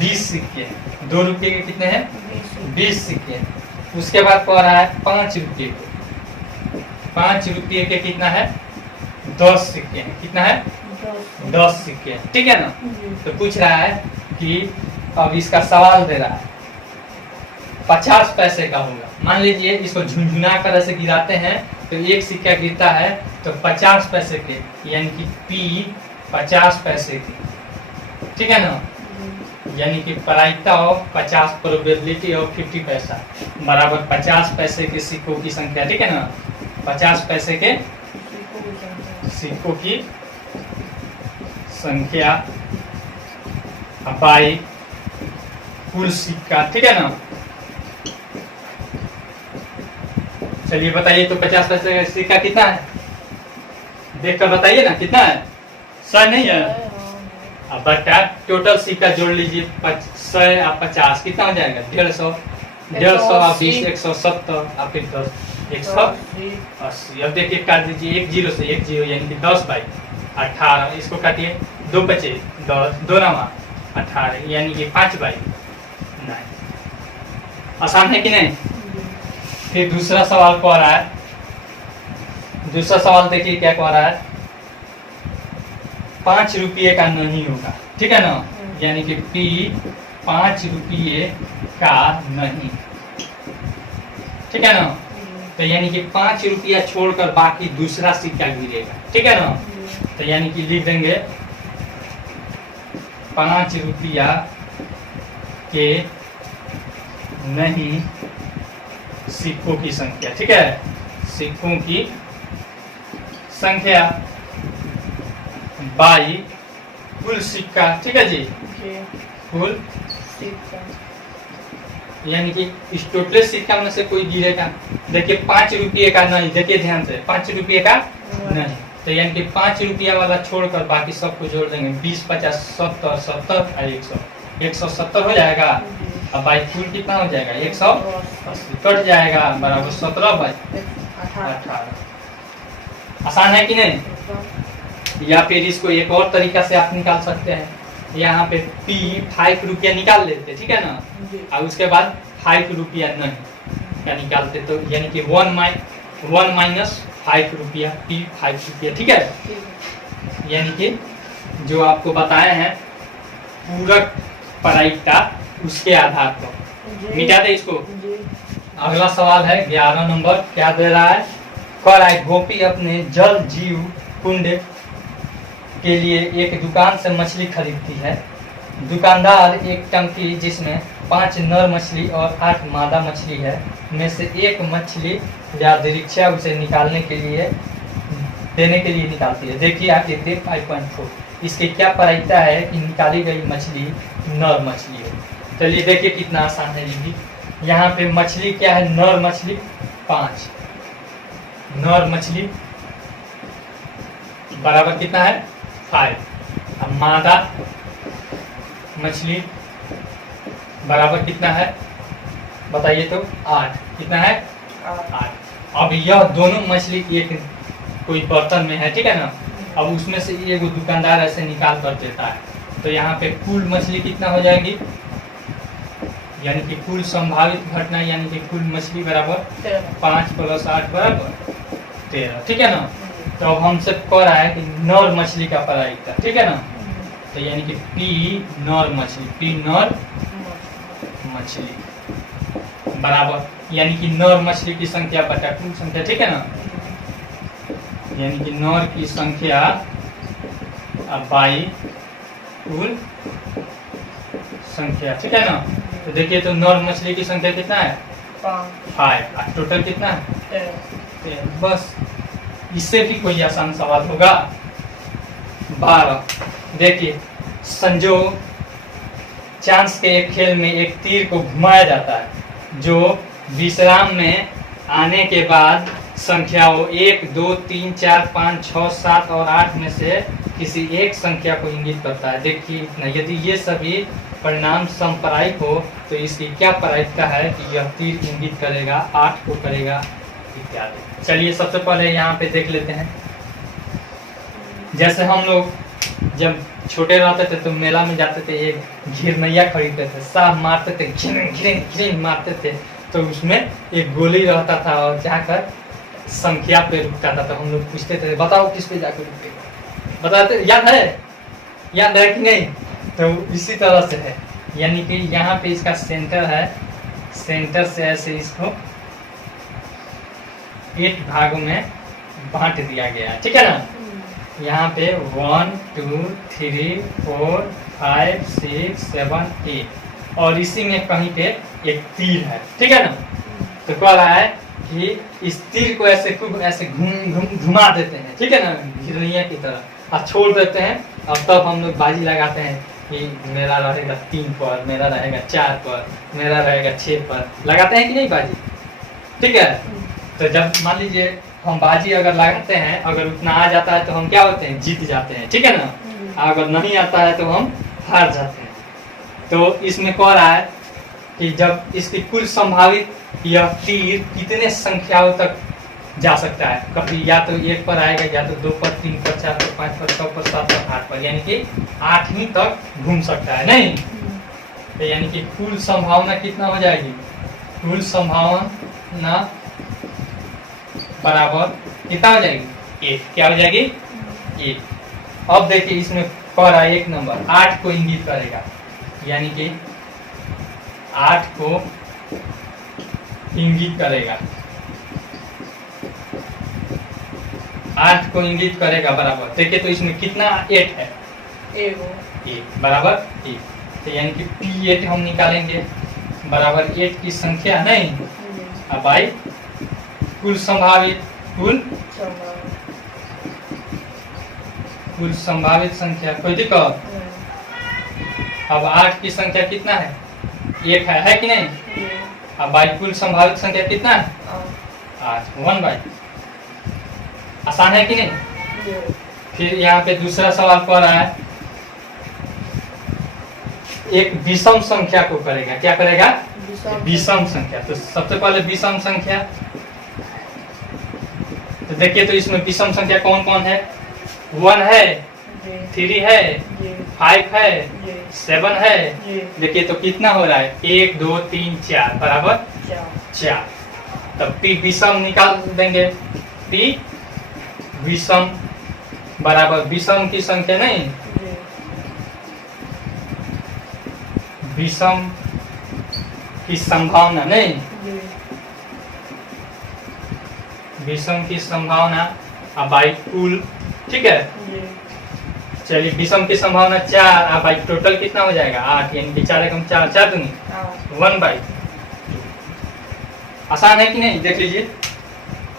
20 सिक्के। 2 रुपये के कितने हैं 20 सिक्के। उसके बाद कह रहा है 5 रुपये के, 5 रुपये के कितना है 10 सिक्के। कितना है 10 सिक्के, ठीक है ना। तो पूछ रहा है कि अब इसका सवाल दे रहा है 50 पैसे का होगा। मान लीजिए इसको झुंझुना कर ऐसे गिराते हैं तो एक सिक्का गिरता है तो 50 पैसे के, यानी कि P 50 पैसे की, ठीक है ना। यानी कि प्रायिकता ऑफ 50, प्रोबेबिलिटी ऑफ 50 पैसा बराबर 50 पैसे के सिक्कों की संख्या, ठीक है ना। 50 पैसे के सिक्कों की संख्या बाई कुल सिक्का, ठीक है ना। चलिए बताइए तो 50 पैसे का सिक्का कितना है, देख कर बताइए ना कितना है। 100 नहीं है। अब बटा टोटल सिक्का जोड़ लीजिए 100 और 50 कितना हो जाएगा 150, 150 और 20 170 और फिर 10 180। अब देखिए काट दीजिए 1 0 से 1 0 यानी कि 10 बाई 18। इसको काटिए 2 बचे 10, 2 नवा 18 यानी कि 5 बाई 9। आसान है कि नहीं। फिर दूसरा सवाल कह रहा है, दूसरा सवाल देखिए क्या कह रहा है 5 रुपये का नहीं होगा, ठीक है ना। यानी कि P 5 रुपये का नहीं, ठीक है ना। तो यानी कि 5 रुपया छोड़कर बाकी दूसरा सिक्का गिरेगा, ठीक है ना। तो यानी कि लिख देंगे 5 रुपया के नहीं सिक्कों की संख्या, ठीक है। सिक्कों की संख्या बाई कुल सिक्का, ठीक है जी। कुल यानी कि इस टोटल सिक्का में से कोई गिरेगा। देखिए 5 रुपये का नहीं, देखिए ध्यान से 5 रुपये का नहीं, तो यानी कि 5 रुपया वाला छोड़कर बाकी सबको जोड़ देंगे। 20, 50, 70, 70 और 100, 170 हो जाएगा। अब बाई कुल कितना हो जाएगा? 180 कट जाएगा बराबर 17 बाई 18। आसान है कि नहीं? या फिर इसको एक और तरीका से आप निकाल सकते हैं। यहाँ पे P 5 रुपया निकाल लेते, ठीक है ना, और उसके बाद 5 रुपया नहीं क्या निकालते, तो यानी कि 1 माइनस 5 रुपया, P 5 रुपया, ठीक है। यानी कि जो आपको बताए हैं पूरक प्रायिकता उसके आधार पर मिटा दे इसको। अगला सवाल है 11 नंबर, क्या दे रहा है? कह रहा है गोपी अपने जल जीव कुंड के लिए एक दुकान से मछली खरीदती है। दुकानदार एक टंकी जिसमें 5 नर मछली और 8 मादा मछली है में से एक मछली या दीक्षा उसे निकालने के लिए देने के लिए निकालती है। देखिए आप ये 5.4 इसकी क्या प्रायिकता है कि निकाली गई मछली नर मछली है। चलिए देखिए कितना आसान है ये भी। यहाँ पे मछली क्या है? नर मछली 5, नर मछली बराबर कितना है? 5। अब मादा मछली बराबर कितना है बताइए तो? 8। कितना है? 8। अब यह दोनों मछली एक कोई बर्तन में है, ठीक है ना, अब उसमें से एक दुकानदार ऐसे निकाल कर देता है, तो यहाँ पे कुल मछली कितना हो जाएगी? यानी कि कुल संभावित घटना यानी कि कुल मछली बराबर 5 + 8 बराबर 13, ठीक है ना। तो अब हमसे कह रहा है कि नर मछली का प्रायिकता, ठीक है ना, तो यानी कि P नर मछली, P नर मछली बराबर यानी कि नर मछली की संख्या बटा कुल संख्या, ठीक है ना, यानी कि नर की संख्या बाई कुल संख्या, ठीक है ना। तो देखिए तो नर मछली की संख्या कितना है? 5। टोटल कितना है? 13। बस इससे भी कोई आसान सवाल होगा। 12 देखिए, संजोग चांस के एक खेल में एक तीर को घुमाया जाता है जो विश्राम में आने के बाद संख्याओं 1, 2, 3, 4, 5, 6, 7 और 8 में से किसी एक संख्या को इंगित करता है। देखिए इतना, यदि ये सभी परिणाम समप्रायिक हो तो इसकी क्या प्रायिकता है कि यह तीर इंगित करेगा, 8 को करेगा इत्यादि। चलिए सबसे पहले यहाँ पे देख लेते हैं। जैसे हम लोग जब छोटे रहते थे तो मेला में जाते थे, एक घिरनैया खरीदते थे, साफ मारते थे, घिन घिन घिन मारते थे, तो उसमें एक गोली रहता था और जाकर संख्या पे रुकता था। तो हम लोग पूछते थे बताओ किस पे जाकर रुकेगा, बताते, याद है कि नहीं? तो इसी तरह से है, यानी कि यहाँ पे इसका सेंटर है, सेंटर से ऐसे इसको 8 भागों में बांट दिया गया है, ठीक है ना। यहाँ पे 1, 2, 3, 4, 5, 6, 7, 8 और इसी में कहीं पे एक तीर है, ठीक है ना। तो कह रहा है कि इस तीर को ऐसे खूब ऐसे घुमा देते हैं, ठीक है ना, घिरनैया की तरह, और छोड़ देते हैं। अब तब हम लोग बाजी लगाते हैं कि मेरा रहेगा 3 पर, मेरा रहेगा 4 पर, मेरा रहेगा 6 पर, लगाते हैं कि नहीं बाजी, ठीक है। तो जब मान लीजिए हम बाजी अगर लगाते हैं, अगर उतना आ जाता है तो हम क्या होते हैं? जीत जाते हैं, ठीक है ना। अगर नहीं आता है तो हम हार जाते हैं। तो इसमें कह रहा है कि जब इसकी कुल संभावित यह तीर कितने संख्याओं तक जा सकता है, कभी या तो 1 पर आएगा, या तो 2 पर, 3 पर, 4 पर, 5 पर, 6 पर, 7 पर, 8 पर, यानी कि 8 ही तक घूम सकता है, नहीं। तो यानी कि कुल संभावना कितना हो जाएगी? कुल संभावना बराबर कितना हो जाएगी? 1। क्या हो जाएगी? 1। अब देखिए इसमें कह रहा है 1 नंबर 8 को इंगित करेगा, यानी कि 8 को इंगित करेगा, 8 को इंगित करेगा बराबर। देखिए तो इसमें कितना 8 है? 1 बराबर 1। तो यानी कि P8 हम निकालेंगे बराबर 8 की संख्या, नहीं, अब बाई कुल संभावित कुल संभावित संख्या, कोई दिक्कत? अब 8 की संख्या कितना है? 1 है कि नहीं? अब बाई कुल संभावित संख्या कितना है? 8 8 1 बाई। आसान है कि नहीं? ये फिर यहाँ पे दूसरा सवाल कह रहा है एक विषम संख्या को करेगा। क्या करेगा? विषम संख्या। तो सबसे पहले विषम संख्या, तो देखिए तो इसमें विषम संख्या कौन कौन है? 1 है, 3 है, 5 है, 7 है। देखिए तो कितना हो रहा है? 1 2 3 4 बराबर 4। तब पी विषम निकाल देंगे। पी विषम बराबर विषम की संख्या नहीं, विषम की संभावना नहीं, विषम की संभावना अब बाई कुल। ठीक है, चलिए विषम की संभावना 4 अब बाई टोटल कितना हो जाएगा? 8, यानी कि 4 एकम 4 4 दूनी 1 बाई। आसान है कि नहीं? देख लीजिए,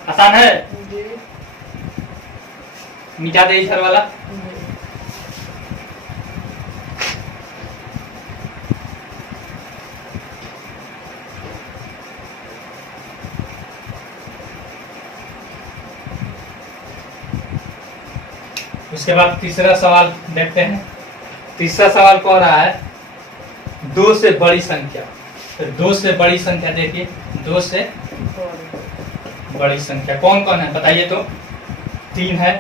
आसान है। मिटा दे इधर वाला। उसके बाद तीसरा सवाल देखते हैं। तीसरा सवाल कह रहा है 2 से बड़ी संख्या। तो 2 से बड़ी संख्या देखिए, 2 से बड़ी संख्या कौन कौन है बताइए तो? 3 है,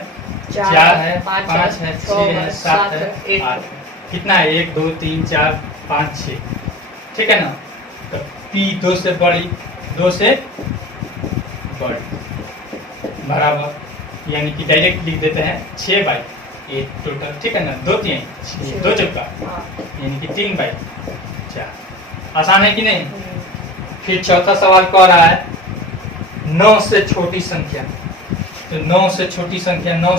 4 है, 5 है, 6 है, 7 है, 8 है। कितना है? 1 2 3 4 5 6। ठीक है ना? तो पी 2 से बड़ी, 2 से बड़ी बराबर, यानी कि डायरेक्ट लिख देते हैं 6 बाई 8 टोटल। ठीक है ना? 2 3 6 2 चौका, यानी कि 3 बाई 4। आसान है कि नहीं? फिर चौथा सवाल कह रहा है 9 से छोटी संख्या। तो 9 से छोटी संख्या, 9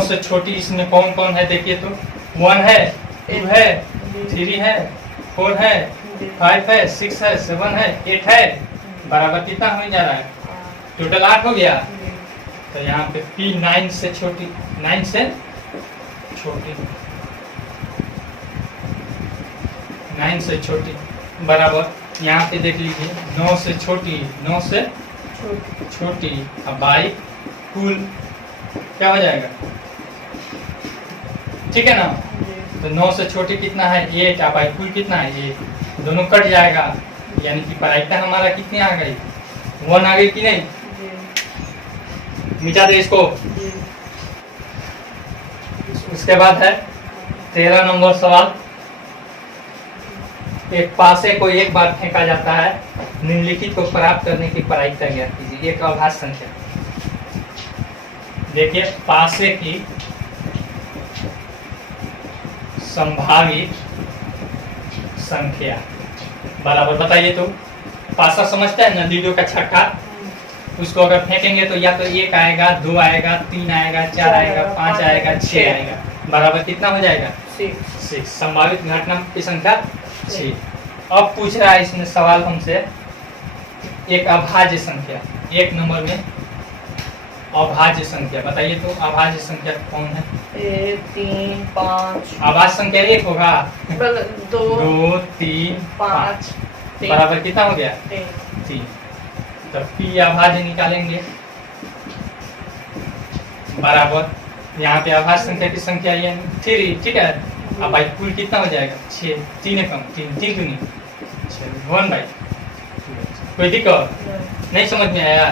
से छोटी इसमें कौन कौन है देखिए तो? 1 है, 2 है, 3 है, 4 है, 5 है, 6 है, 7 है, 8 है। बराबर कितना हो जा रहा है? टोटल 8 हो गया। तो यहाँ पे पी 9 से छोटी, 9 से छोटी, 9 से छोटी बराबर, यहाँ पे देख लीजिए 9 से छोटी, 9 से छोटी अब बाई कुल क्या हो जाएगा? ठीक है ना? तो 9 से छोटी कितना है? 8। अब बाई कुल कितना है? 8। दोनों कट जाएगा, यानी कि प्रायिकता हमारा कितनी आ गई? 1 आ गई कि नहीं? मिटा दे इसको। उसके बाद है 13 नंबर सवाल। एक पासे को एक बार फेंका जाता है, निम्नलिखित को प्राप्त करने की प्रायिकता ज्ञात कीजिए। एक अभाज्य संख्या। देखिए पासे की संभावित संख्या बराबर, बताइए तो? पासा समझते हैं ना, लीडो का छक्का। उसको अगर फेंकेंगे तो या तो 1 आएगा, 2 आएगा, 3 आएगा, 4 आएगा, 5 आएगा, 6 आएगा। बराबर कितना हो जाएगा? 6। संभावित घटना की संख्या 6। अब पूछ रहा है इसमें सवाल हमसे एक अभाज्य संख्या। 1 नंबर में अभाज्य संख्या बताइए तो? अभाज्य संख्या कौन है? 1 3 5। अभाज्य संख्या 1 होगा, 2 3 5 3 बराबर कितना हो गया? 3। तो पी अभाज्य निकालेंगे बराबर, यहाँ पे अभाज्य संख्या की संख्या ये 3। ठीक है? अब भाई कुल कितना हो जाएगा? 6। 3 कम 3 3 दूनी 6 1 बाई। कोई दिक्कत नहीं? समझ में आया?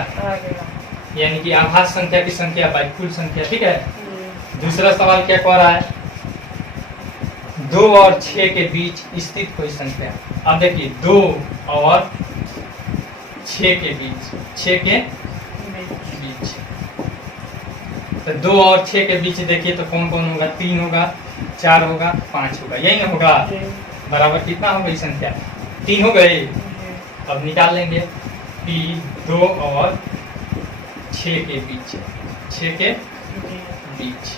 यानी कि अभाज्य संख्या की संख्या बाई कुल संख्या। ठीक है? दूसरा सवाल क्या कह रहा है? 2 और 6 के बीच स्थित कोई संख्या। अब देखिए 2 और 6 के बीच, 6 के बीच, तो 2 और 6 के बीच देखिए तो कौन कौन होगा? 3 होगा, 4 होगा, 5 होगा, यही ना होगा? बराबर कितना हो गई संख्या? 3 हो गई। अब निकाल लेंगे पी 2 और 6 के बीच, 6 के बीच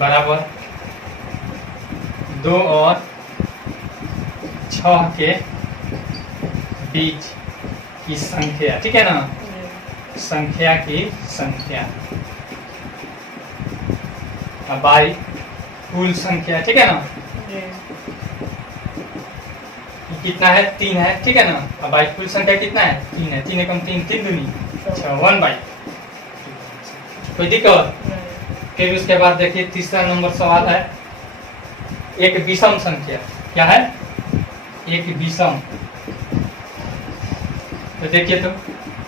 बराबर 2 और 6 के बीच की संख्या। ठीक है ना? संख्या की संख्या बाई कुल संख्या। ठीक है ना? कितना है 3 है, ठीक है ना। अब भाई कुल संख्या कितना है 3 है, 3 एकम 3, 3 दूनी 6, 1/2। कोई दिक्कत? फिर उसके बाद देखिए तीसरा नंबर सवाल है एक विषम संख्या। क्या है? एक विषम। तो देखिए तो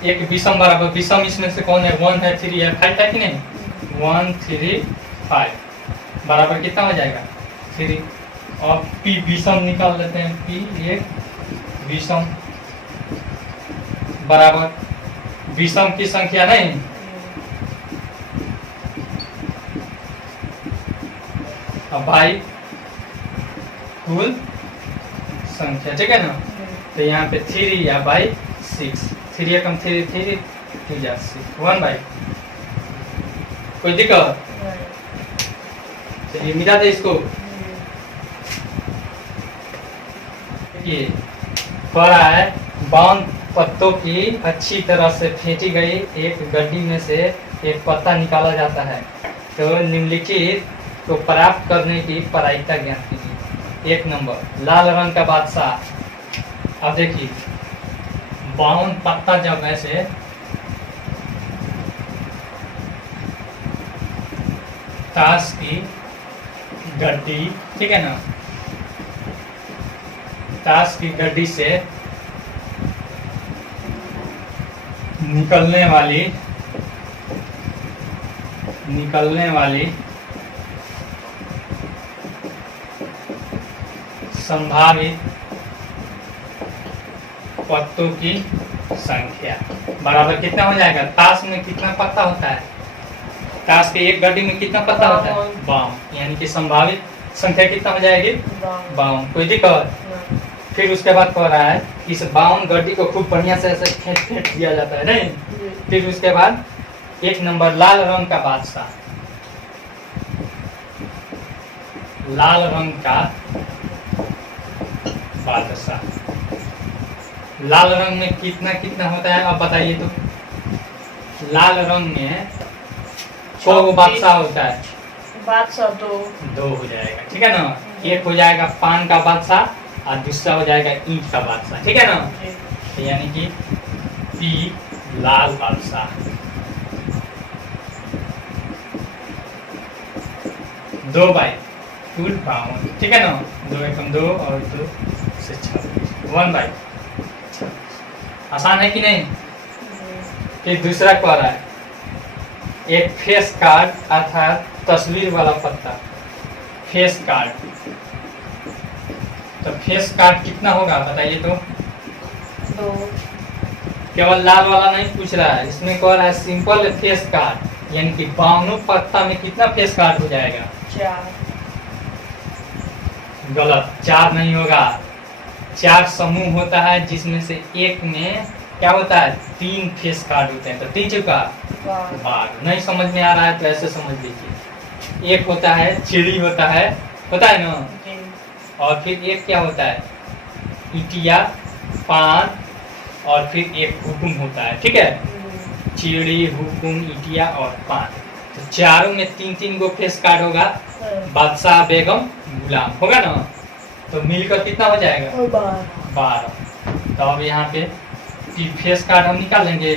एक विषम बराबर, विषम इसमें से कौन है? 1 है, 3 है, 5 है कि नहीं? 1 3 5 बराबर कितना हो जाएगा? 3। और पी विषम निकाल लेते हैं। पी एक विषम बराबर विषम की संख्या नहीं, अब भाई कुल संख्या, ठीक है ना। तो यहाँ पे 3 या बाई 6, 3 एकम 3 3 3 जा 6, 1/2। कोई दिक्कत? चलिए मिटा दे इसको। देखिए पड़ा है 52 पत्तों की अच्छी तरह से फेंटी गई एक गड्डी में से एक पत्ता निकाला जाता है, तो निम्नलिखित को प्राप्त करने की प्रायिकता ज्ञात कीजिए। 1 नंबर लाल रंग का बादशाह। अब देखिए 52 पत्ता जब ऐसे ताश की गड्डी, ठीक है ना, ताश की गड्डी से निकलने वाली संभावित पत्तों की संख्या बराबर कितना हो जाएगा? ताश में कितना पत्ता होता है? ताश के एक गड्डी में कितना पत्ता होता है? 52, यानी कि संभावित संख्या कितना हो जाएगी? 52। कोई दिक्कत? फिर उसके बाद कह रहा है इस 52 गड्डी को खूब बढ़िया से ऐसे फेंट दिया जाता है, नहीं? फिर उसके बाद 1 नंबर लाल रंग का बादशाह। लाल रंग का बादशाह, लाल रंग में कितना कितना होता है? अब बताइए तो। लाल रंग में 6 बादशाह होता है। बादशाह 2 हो जाएगा, ठीक है ना। एक हो जाएगा पान का बादशाह और दूसरा हो जाएगा ईंट का बादशाह, ठीक है ना। तो यानी कि पी लाल बादशाह। 2/2 कुल 52, ठीक है ना। 2 एकम 2 और 2 से 6, 1/2। आसान है कि नहीं? फिर दूसरा कह रहा है एक फेस कार्ड अर्थात तस्वीर वाला पत्ता। फेस कार्ड, तो फेस कार्ड कितना होगा बताइए तो। 2। केवल लाल वाला नहीं पूछ रहा है, इसमें कह रहा है सिंपल फेस कार्ड, यानी कि 52 पत्ता में कितना फेस कार्ड हो जाएगा? 4। गलत, 4 नहीं होगा। 4 समूह होता है जिसमें से एक में क्या होता है? 3 फेस कार्ड होते हैं, तो 3 चुका 12। नहीं समझ में आ रहा है तो ऐसे समझ लीजिए। एक होता है चिड़ी होता है ना, और फिर एक क्या होता है? इटिया, पान, और फिर एक हुकुम होता है, ठीक है। चिड़ी, हुकुम, इटिया और पान, तो चारों में 3-3 गो फेस कार्ड होगा। बादशाह, बेगम, गुलाम होगा ना, तो मिलकर कितना हो जाएगा? 12। तो अब यहाँ पे फेस कार्ड हम निकालेंगे।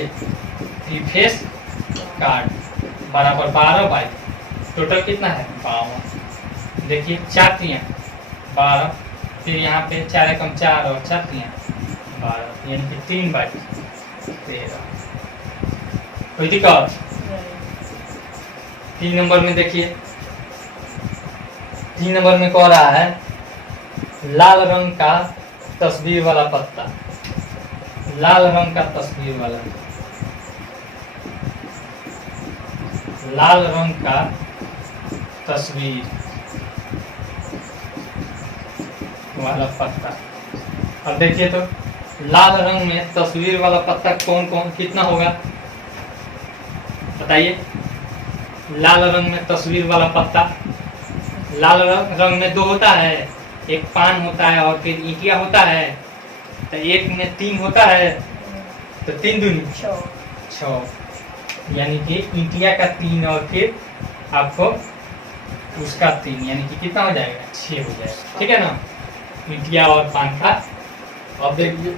फेस कार्ड बराबर 12/2, टोटल कितना है? 52। देखिए 4 3 12, फिर यहाँ पे 4 एकम 4 और 4 3 12, यानी कि 3/13। कोई दिक्कत? 3 नंबर में देखिए, 3 नंबर में कह रहा है लाल रंग का तस्वीर वाला पत्ता। लाल रंग का तस्वीर वाला, लाल रंग का तस्वीर वाला पत्ता। अब देखिए तो लाल रंग में तस्वीर वाला पत्ता कौन कौन कितना होगा बताइए। लाल रंग में तस्वीर वाला पत्ता, लाल रंग में 2 होता है, एक पान होता है और फिर ईटिया होता है, तो एक में 3 होता है, तो 3 दूनी 6, यानी कि ईटिया का 3 और फिर आपको उसका 3, यानी कि कितना हो जाएगा? 6 हो जाएगा, ठीक है ना। ईटिया और पान का अब देखिए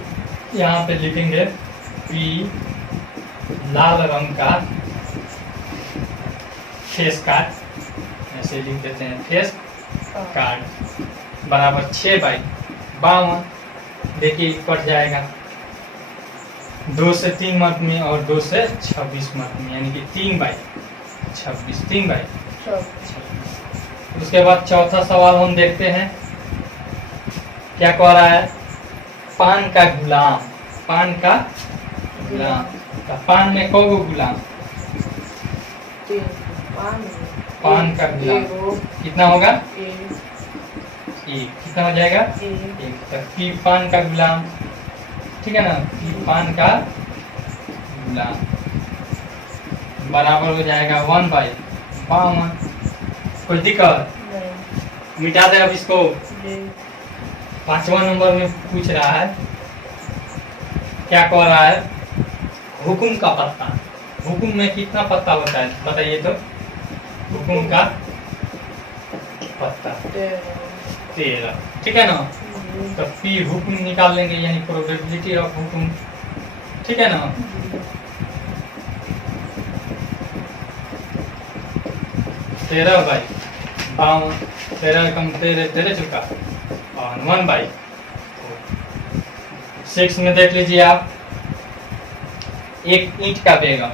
यहाँ पे लिखेंगे पी लाल रंग का फेस कार्ड, ऐसे लिख देते हैं फेस कार्ड बराबर 6/52। देखिए कट जाएगा 2 से 3 मार्क में और 2 से 26 मार्क में, यानी कि 3/26, 3/26। उसके बाद चौथा सवाल हम देखते हैं क्या कह रहा है। पान का गुलाम, पान का गुलाम, तो पान में कौ गो गुलाम? पान का गुलाम कितना होगा? एक। कितना हो जाएगा? एक। तो पी पान का गुलाम, ठीक है ना, पी पान का गुलाम बराबर हो जाएगा 1/52। कोई दिक्कत? मिटा दे अब इसको। 5वां नंबर में पूछ रहा है, क्या कह रहा है, हुकुम का पत्ता। हुकुम में कितना पत्ता होता है बताइए तो? हुकुम का पत्ता 13, ठीक है ना। तो पी हुकुम निकाल लेंगे, यानी प्रोबेबिलिटी ऑफ हुकुम, ठीक है ना। तेरह बाई 13 13 चुका और 1/4। 6 में देख लीजिए आप, एक ईंट का बेगम,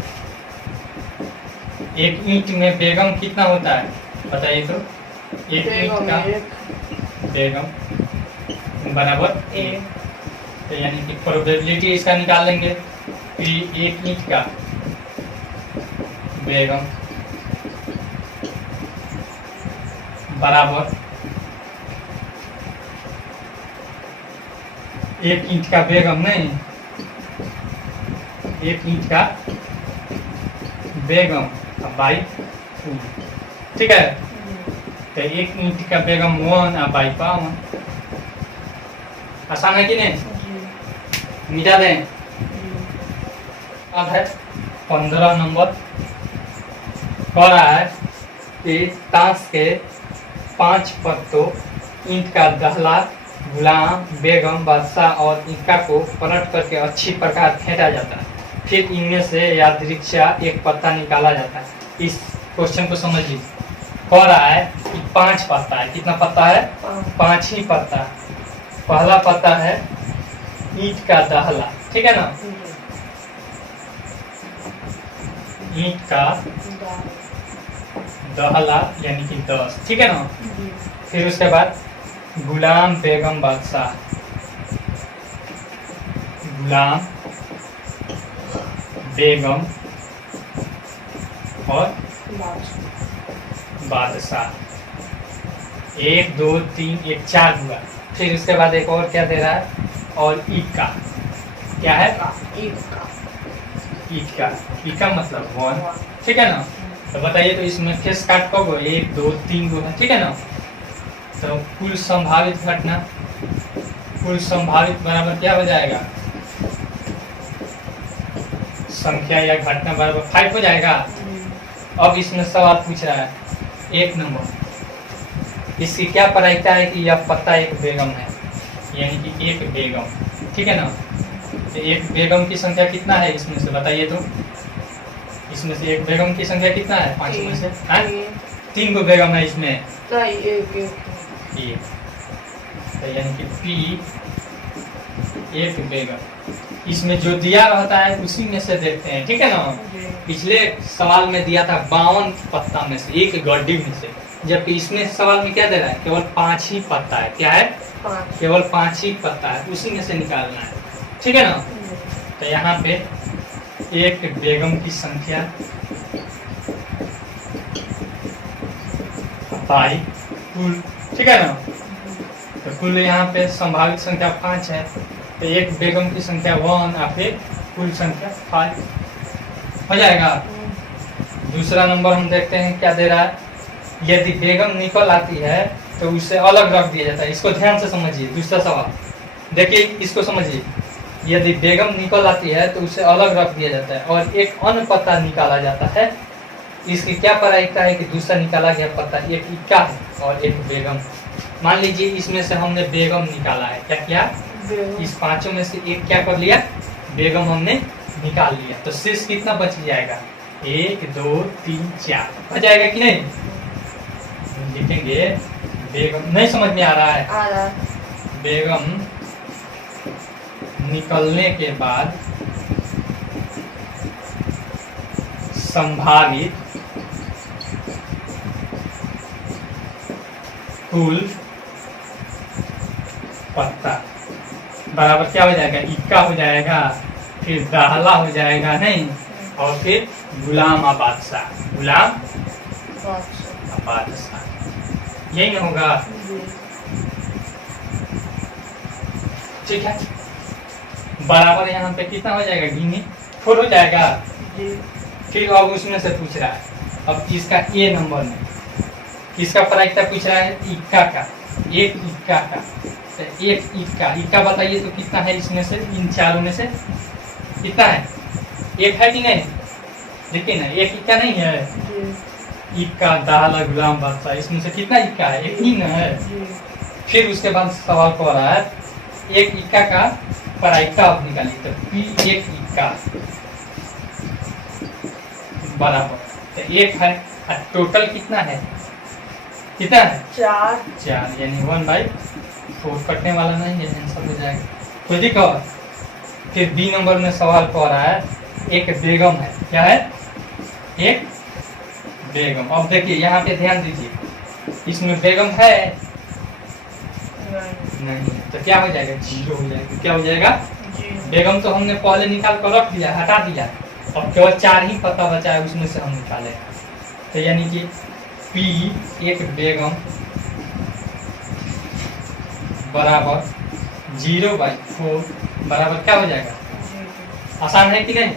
एक ईंट में बेगम कितना होता है बताइए तो? एक ईंट का बेगम बराबर 1। तो यानी कि प्रोबेबिलिटी इसका निकाल लेंगे कि एक ईंट का बेगम बराबर एक ईंट का बेगम नहीं, एक ईंट का बेगम बाई 2, ठीक है। तो एक ईंट का बेगम 1/52। आसान है कि नहीं? मिटा दें। अब है 15 नंबर, कह रहा है कि ताश के 5 पत्तों ईंट का दहला, गुलाम, बेगम, बादशाह और ईंटा को पलट करके अच्छी प्रकार फेंटा जाता है, फिर इनमें से यादृच्छा एक पत्ता निकाला जाता है। इस क्वेश्चन को समझिए। कह रहा है कि 5 पत्ता है। कितना पत्ता है? 5 ही पत्ता। पहला पत्ता है ईंट का दहला, ठीक है ना, ईंट का दहला यानी कि 10, ठीक है ना। फिर उसके बाद गुलाम, बेगम, बादशाह, गुलाम, बेगम और बादशाह, 1 2 3 1 4 हुआ। फिर उसके बाद एक और क्या दे रहा है, और ईट का, क्या है? ईट का मतलब 1, ठीक है ना। तो बताइए तो इसमें फेस काट कब हो? 1 2 3 गो है, ठीक है ना। तो कुल संभावित घटना, कुल संभावित बराबर क्या हो जाएगा? संख्या या घटना बराबर 5 हो जाएगा। अब इसमें सवाल पूछ रहा है 1 नंबर, इसकी क्या प्रायिकता है कि यह पत्ता एक बेगम है, यानी कि एक बेगम, ठीक है ना। तो एक बेगम की संख्या कितना है इसमें से बताइए तो? इसमें से एक बेगम की संख्या कितना है 5 में से? 3 गो बेगम है इसमें, एक। तो यानी कि पी एक बेगम। इसमें जो दिया रहता है उसी में से देखते हैं, ठीक है ना। पिछले सवाल में दिया था 52 पत्ता में से, एक गड्डी में से, जबकि इसमें सवाल में क्या दे रहा है? केवल 5 ही पत्ता है। क्या है? केवल 5 ही पत्ता है, उसी में से निकालना है, ठीक है ना। तो यहाँ पे एक बेगम की संख्या बाई कुल, ठीक है ना। तो कुल यहाँ पे संभावित संख्या 5 है, तो एक बेगम की संख्या 1 और फिर कुल संख्या 5 हो जाएगा। दूसरा नंबर हम देखते हैं क्या दे रहा है। यदि बेगम निकल आती है तो उसे अलग रख दिया जाता है। इसको ध्यान से समझिए। दूसरा सवाल देखिए, इसको समझिए। यदि बेगम निकल आती है तो उसे अलग रख दिया जाता है और एक अन्य पत्ता निकाला जाता है। इसकी क्या प्रायिकता है कि दूसरा निकाला गया पत्ता एक इक्का है और एक बेगम। मान लीजिए इसमें से हमने बेगम निकाला है, क्या किया? बेगम। इस पांचों में से एक क्या कर लिया, बेगम हमने निकाल लिया। तो शेष कितना बच जाएगा, 1 2 3 4 बच जाएगा कि नहीं। लिखेंगे बेगम, नहीं समझ में आ रहा है, आ रहा है। बेगम निकलने के बाद संभावित कुल पत्ता बराबर क्या हो जाएगा, इक्का हो जाएगा, फिर दाहला हो जाएगा नहीं, और फिर गुलाम बादशाह, गुलाम बादशाह। बादशाह, यही ना होगा। जी। ठीक है, बराबर यहाँ पे कितना हो जाएगा, गिनी 4 हो जाएगा। जी। फिर अब उसमें से पूछ रहा है, अब इसका ए नंबर में किसका प्रायिकता पूछ रहा है, इक्का का, एक इक्का का। तो एक इक्का, इक्का बताइए तो कितना है इसमें से, इन चारों में से कितना है, एक है कि नहीं, देखिए ना एक इक्का नहीं है, जी। इक्का दाहला गुलाम बादशाह, इसमें से कितना इक्का है, एक ही ना है। जी। फिर उसके बाद सवाल को आ रहा है, एक इक्का का प्रायिकता आप निकालिए, तो पी एक इक्का बराबर, तो एक है, और टोटल कितना है, कितना है 4। 4, यानी 1/4, कटने वाला नहीं है, आंसर हो जाएगा। तो देखो फिर बी नंबर में सवाल को आ रहा है, एक बेगम है, क्या है, एक बेगम। अब देखिए यहाँ पे ध्यान दीजिए, इसमें बेगम है नहीं, तो क्या हो जाएगा, 0 हो जाएगा। क्या हो जाएगा, जी। बेगम तो हमने पहले निकाल कर रख दिया, हटा दिया, अब केवल 4 ही पता बचा है, उसमें से हम निकाले। तो यानी कि पी एक बेगम बराबर 0/4 बराबर क्या हो जाएगा, जी। आसान है कि नहीं।